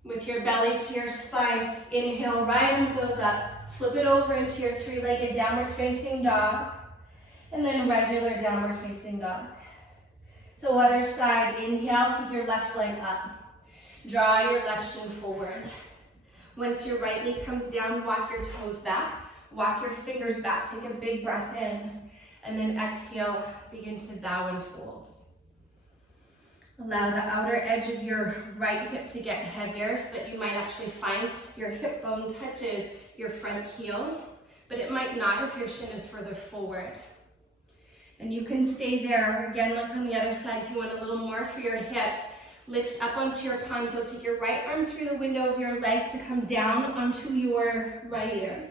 With your belly to your spine, inhale, right arm goes up, flip it over into your three-legged downward facing dog, and then regular downward facing dog. So other side, inhale, take your left leg up. Draw your left shin forward. Once your right leg comes down, walk your toes back. Walk your fingers back, take a big breath in, and then exhale, begin to bow and fold. Allow the outer edge of your right hip to get heavier so that you might actually find your hip bone touches your front heel, but it might not if your shin is further forward. And you can stay there. Again, look on the other side if you want a little more for your hips. Lift up onto your palms. You'll take your right arm through the window of your legs to come down onto your right ear.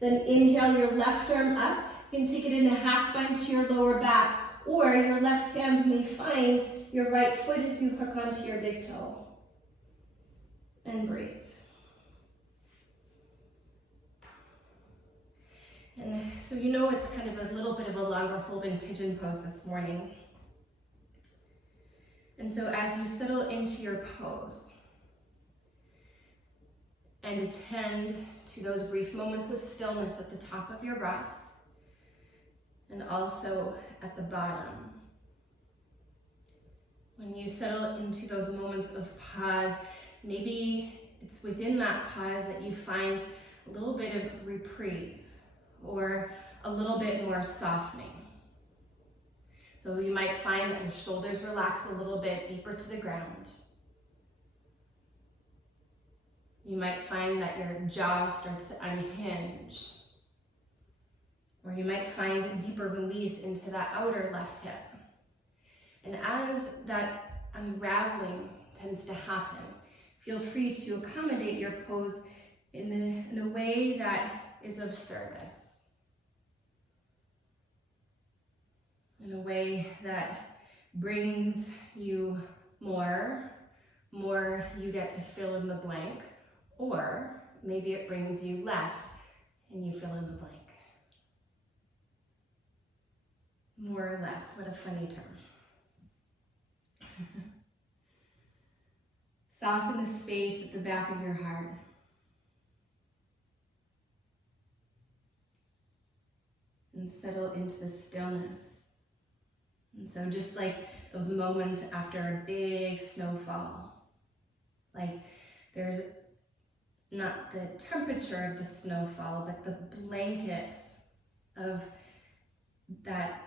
Then inhale your left arm up. You can take it in a half bend to your lower back, or your left hand may find your right foot as you hook onto your big toe. And breathe. And so you know it's kind of a little bit of a longer holding pigeon pose this morning. And so as you settle into your pose and attend to those brief moments of stillness at the top of your breath and also at the bottom, when you settle into those moments of pause, maybe it's within that pause that you find a little bit of reprieve or a little bit more softening. So you might find that your shoulders relax a little bit deeper to the ground. You might find that your jaw starts to unhinge. Or you might find a deeper release into that outer left hip. And as that unraveling tends to happen, feel free to accommodate your pose in a way that is of service. In a way that brings you more you get to fill in the blank, or maybe it brings you less and you fill in the blank. More or less, what a funny term. Soften the space at the back of your heart. And settle into the stillness. And so just like those moments after a big snowfall, like there's not the temperature of the snowfall, but the blanket of that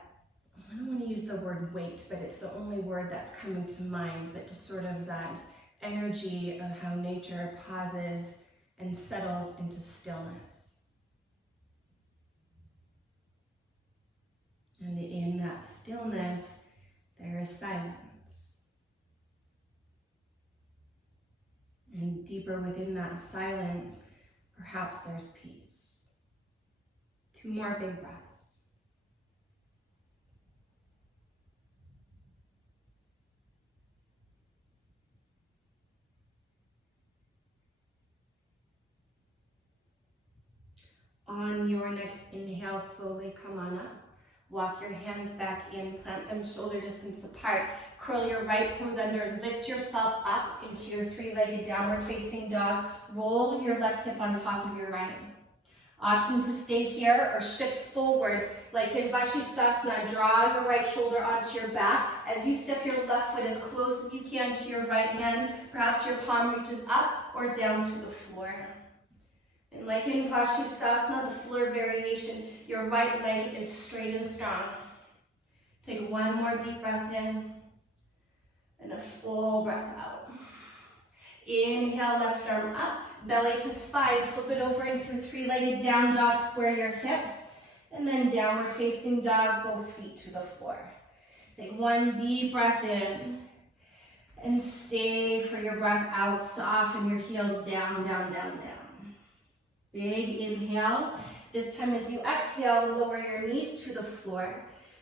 I don't want to use the word weight, but it's the only word that's coming to mind, but just sort of that energy of how nature pauses and settles into stillness. And in that stillness, there is silence. And deeper within that silence, perhaps there's peace. 2 more big breaths. On your next inhale, slowly come on up. Walk your hands back in, plant them shoulder distance apart. Curl your right toes under, lift yourself up into your 3-legged downward facing dog. Roll your left hip on top of your right. Option to stay here or shift forward like in Vinyasa. Draw your right shoulder onto your back. As you step your left foot as close as you can to your right hand, perhaps your palm reaches up or down to the floor. And like in Vinyasa, the floor variation, your right leg is straight and strong. Take 1 more deep breath in and a full breath out. Inhale, left arm up, belly to spine, flip it over into a 3-legged down dog, square your hips, and then downward facing dog, both feet to the floor. Take 1 deep breath in and stay for your breath out. Soften your heels down, down, down, down. Big inhale. This time as you exhale, lower your knees to the floor.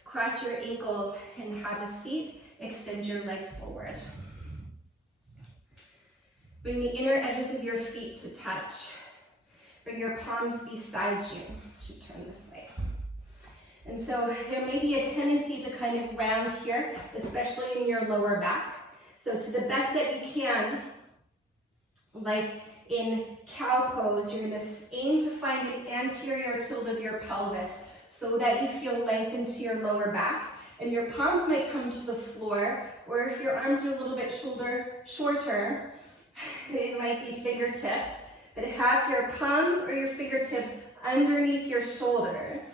Cross your ankles and have a seat. Extend your legs forward. Bring the inner edges of your feet to touch. Bring your palms beside you. Should turn this way. And so there may be a tendency to kind of round here, especially in your lower back. So to the best that you can, like in cow pose, you're going to aim to find an anterior tilt of your pelvis so that you feel lengthened to your lower back. And your palms might come to the floor, or if your arms are a little bit shorter, it might be fingertips. But have your palms or your fingertips underneath your shoulders.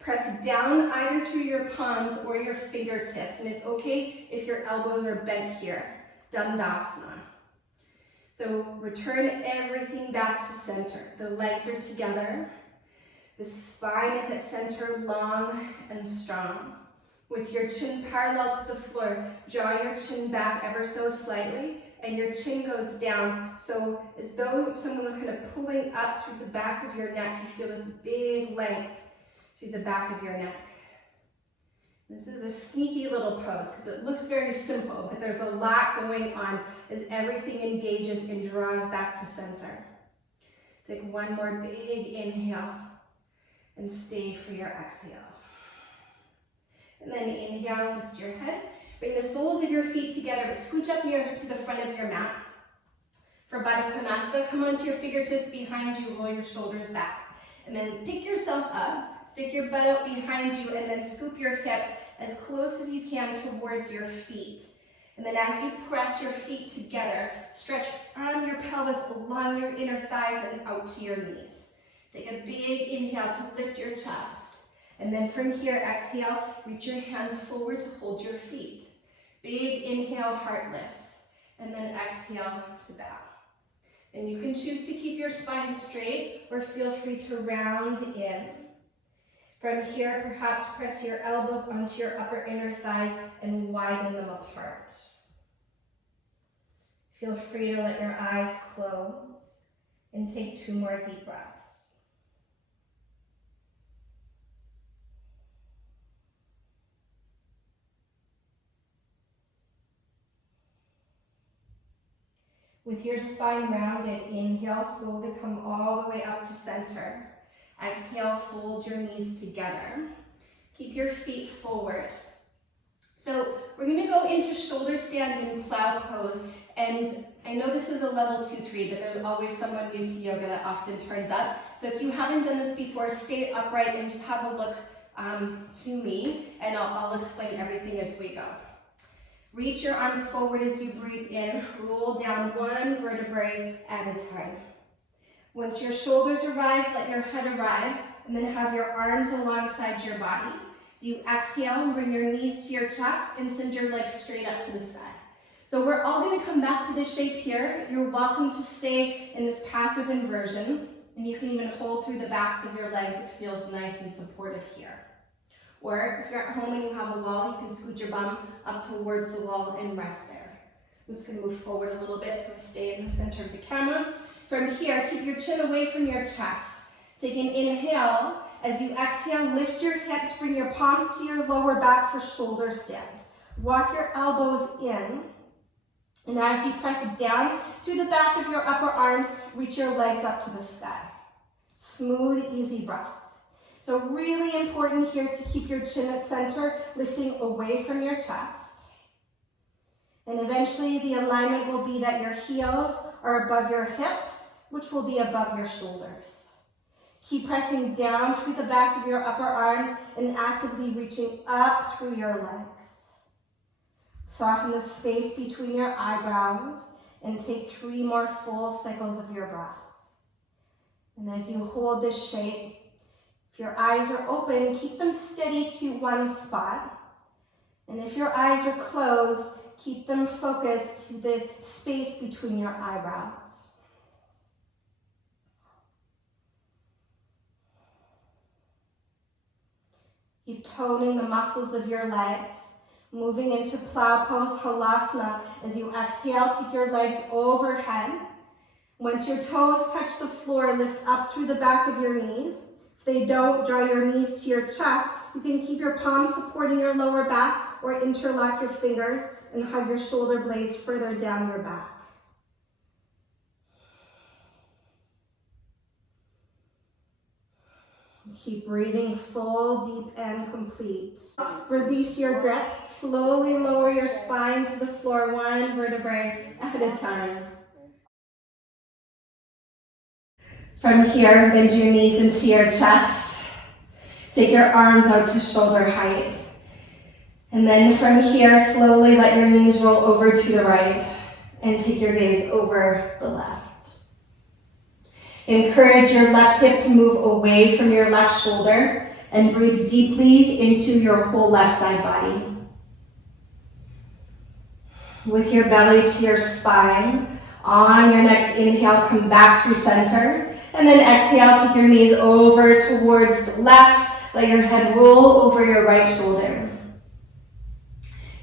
Press down either through your palms or your fingertips. And it's okay if your elbows are bent here. Dandasana. So return everything back to center. The legs are together. The spine is at center, long and strong. With your chin parallel to the floor, draw your chin back ever so slightly, and your chin goes down. So as though someone was kind of pulling up through the back of your neck, you feel this big length through the back of your neck. This is a sneaky little pose because it looks very simple, but there's a lot going on as everything engages and draws back to center. Take 1 more big inhale and stay for your exhale. And then inhale, lift your head. Bring the soles of your feet together, but scooch up near to the front of your mat. For Baddha Konasana, come onto your fingertips behind you, roll your shoulders back. And then pick yourself up, stick your butt out behind you, and then scoop your hips as close as you can towards your feet. And then as you press your feet together, stretch from your pelvis along your inner thighs and out to your knees. Take a big inhale to lift your chest. And then from here, exhale, reach your hands forward to hold your feet. Big inhale, heart lifts. And then exhale to bow. And you can choose to keep your spine straight or feel free to round in. From here, perhaps press your elbows onto your upper inner thighs and widen them apart. Feel free to let your eyes close and take 2 more deep breaths. With your spine rounded, inhale, slowly come all the way up to center. Exhale, fold your knees together. Keep your feet forward. So we're going to go into shoulder stand and plow pose. And I know this is a level 2-3, but there's always someone new to yoga that often turns up. So if you haven't done this before, stay upright and just have a look to me, and I'll explain everything as we go. Reach your arms forward as you breathe in. Roll down 1 vertebrae at a time. Once your shoulders arrive, let your head arrive, and then have your arms alongside your body. As you exhale, bring your knees to your chest and send your legs straight up to the sky. So we're all going to come back to this shape here. You're welcome to stay in this passive inversion, and you can even hold through the backs of your legs. It feels nice and supportive here. Or if you're at home and you have a wall, you can scoot your bum up towards the wall and rest there. I'm just going to move forward a little bit so I stay in the center of the camera. From here, keep your chin away from your chest. Take an inhale. As you exhale, lift your hips, bring your palms to your lower back for shoulder stand. Walk your elbows in. And as you press down through the back of your upper arms, reach your legs up to the sky. Smooth, easy breath. So really important here to keep your chin at center, lifting away from your chest. And eventually the alignment will be that your heels are above your hips, which will be above your shoulders. Keep pressing down through the back of your upper arms and actively reaching up through your legs. Soften the space between your eyebrows and take 3 more full cycles of your breath. And as you hold this shape, if your eyes are open, keep them steady to one spot. And if your eyes are closed, keep them focused to the space between your eyebrows. Keep toning the muscles of your legs. Moving into plow pose, halasana. As you exhale, take your legs overhead. Once your toes touch the floor, lift up through the back of your knees. If they don't, draw your knees to your chest. You can keep your palms supporting your lower back or interlock your fingers and hug your shoulder blades further down your back. Keep breathing full, deep, and complete. Release your grip. Slowly lower your spine to the floor, 1 vertebrae at a time. From here, bend your knees into your chest. Take your arms out to shoulder height. And then from here, slowly let your knees roll over to the right and take your gaze over the left. Encourage your left hip to move away from your left shoulder and breathe deeply into your whole left side body. With your belly to your spine, on your next inhale, come back through center. And then exhale, take your knees over towards the left. Let your head roll over your right shoulder.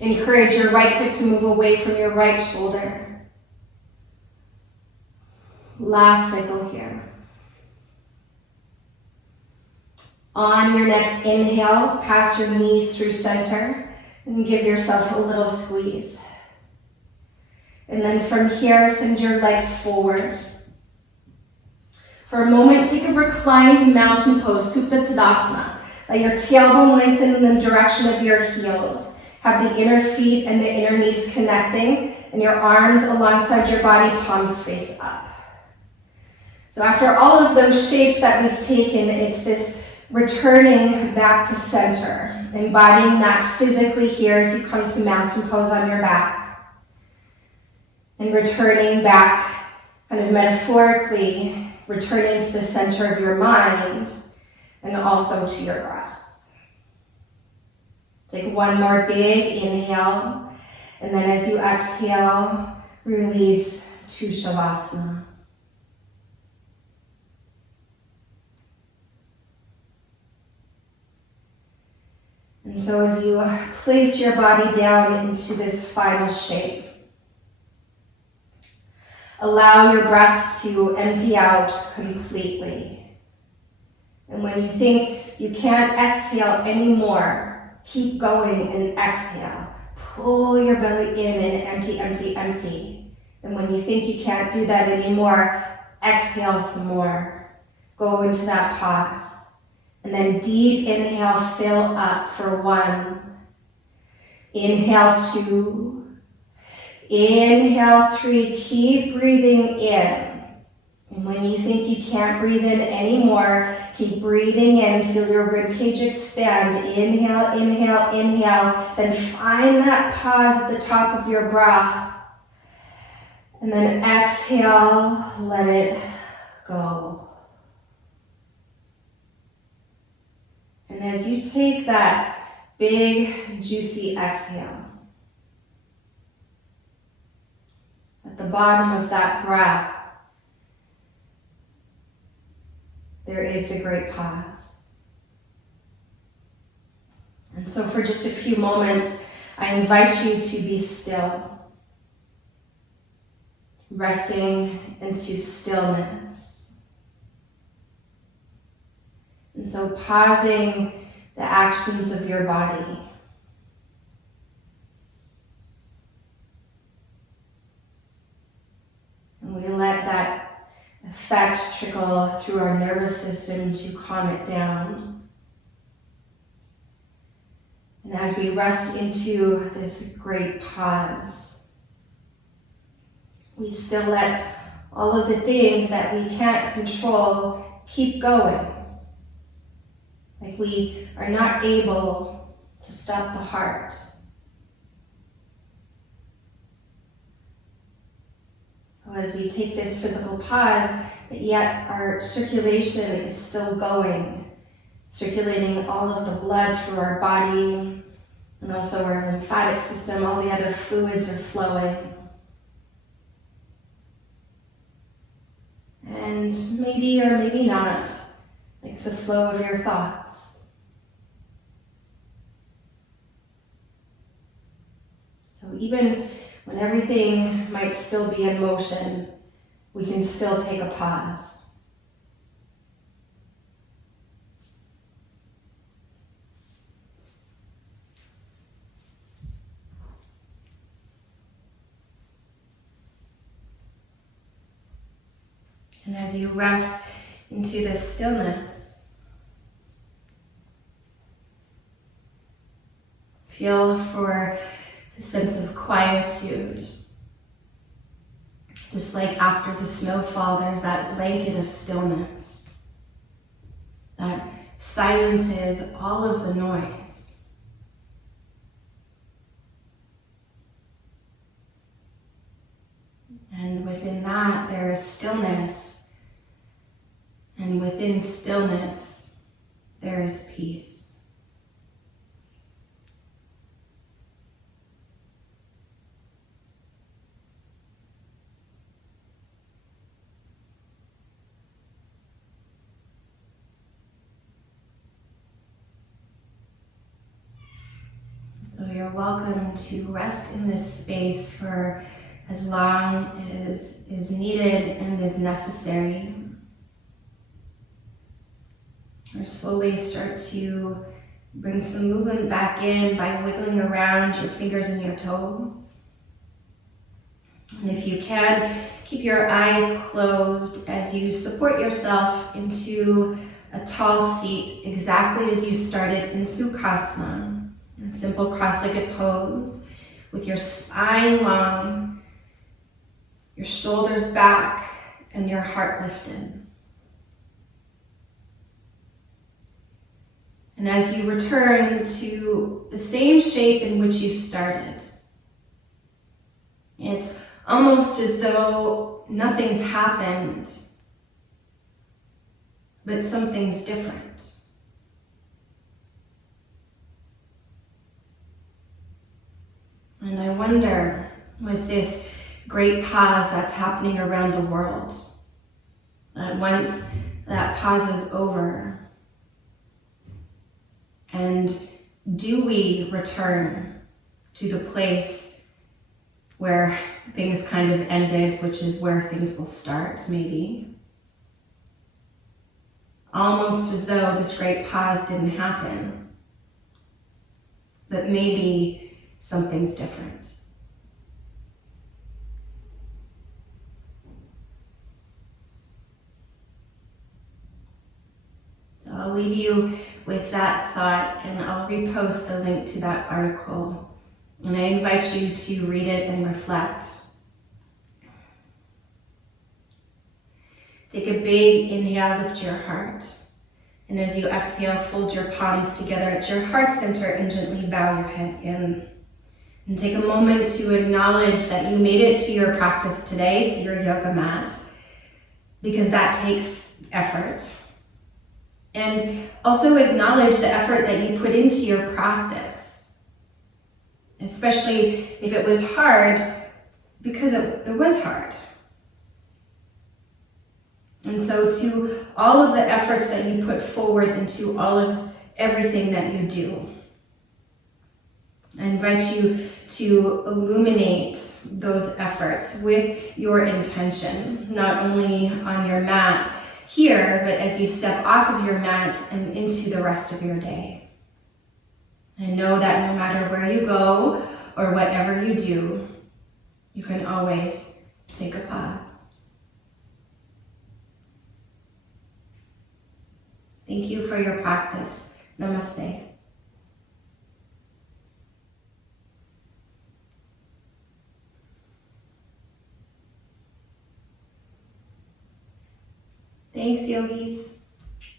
Encourage your right hip to move away from your right shoulder. Last cycle here. On your next inhale, pass your knees through center and give yourself a little squeeze. And then from here, send your legs forward. For a moment, take a reclined mountain pose, Supta Tadasana. Let your tailbone lengthen in the direction of your heels. Have the inner feet and the inner knees connecting, and your arms alongside your body, palms face up. So after all of those shapes that we've taken, it's this returning back to center, embodying that physically here as you come to mountain pose on your back, and returning back kind of metaphorically, returning to the center of your mind and also to your breath. Take 1 more big inhale, and then as you exhale, release to Shavasana. And so as you place your body down into this final shape, allow your breath to empty out completely. And when you think you can't exhale anymore, keep going and exhale. Pull your belly in and empty, empty, empty. And when you think you can't do that anymore, exhale some more. Go into that pause. And then deep inhale, fill up for 1. Inhale 2. Inhale 3. Keep breathing in. And when you think you can't breathe in anymore, keep breathing in. Feel your ribcage expand. Inhale, inhale, inhale. Then find that pause at the top of your breath. And then exhale, let it go. And as you take that big, juicy exhale. At the bottom of that breath, there is the great pause. And so for just a few moments, I invite you to be still, resting into stillness. And so pausing the actions of your body. And we let that effect trickle through our nervous system to calm it down. And as we rest into this great pause, we still let all of the things that we can't control keep going. Like we are not able to stop the heart. So as we take this physical pause, but yet our circulation is still going, circulating all of the blood through our body, and also our lymphatic system, all the other fluids are flowing. And maybe or maybe not, like the flow of your thoughts. So even when everything might still be in motion, we can still take a pause. And as you rest into this stillness, feel for the sense of quietude. Just like after the snowfall, there's that blanket of stillness that silences all of the noise. And within that, there is stillness. And within stillness, there is peace. So you're welcome to rest in this space for as long as is needed and is necessary. Or slowly start to bring some movement back in by wiggling around your fingers and your toes. And if you can, keep your eyes closed as you support yourself into a tall seat exactly as you started in Sukhasana, a simple cross-legged pose with your spine long, your shoulders back, and your heart lifted. And as you return to the same shape in which you started, it's almost as though nothing's happened, but something's different. And I wonder, with this great pause that's happening around the world, that once that pause is over, and do we return to the place where things kind of ended, which is where things will start, maybe? Almost as though this great pause didn't happen, but maybe something's different. So I'll leave you with that thought, and I'll repost the link to that article. And I invite you to read it and reflect. Take a big inhale, lift your heart. And as you exhale, fold your palms together at your heart center and gently bow your head in. And take a moment to acknowledge that you made it to your practice today, to your yoga mat, because that takes effort. And also acknowledge the effort that you put into your practice, especially if it was hard, because it was hard. And so to all of the efforts that you put forward into everything that you do, I invite you to illuminate those efforts with your intention, not only on your mat here, but as you step off of your mat and into the rest of your day. And know that no matter where you go or whatever you do, you can always take a pause. Thank you for your practice. Namaste. Thanks, yogis.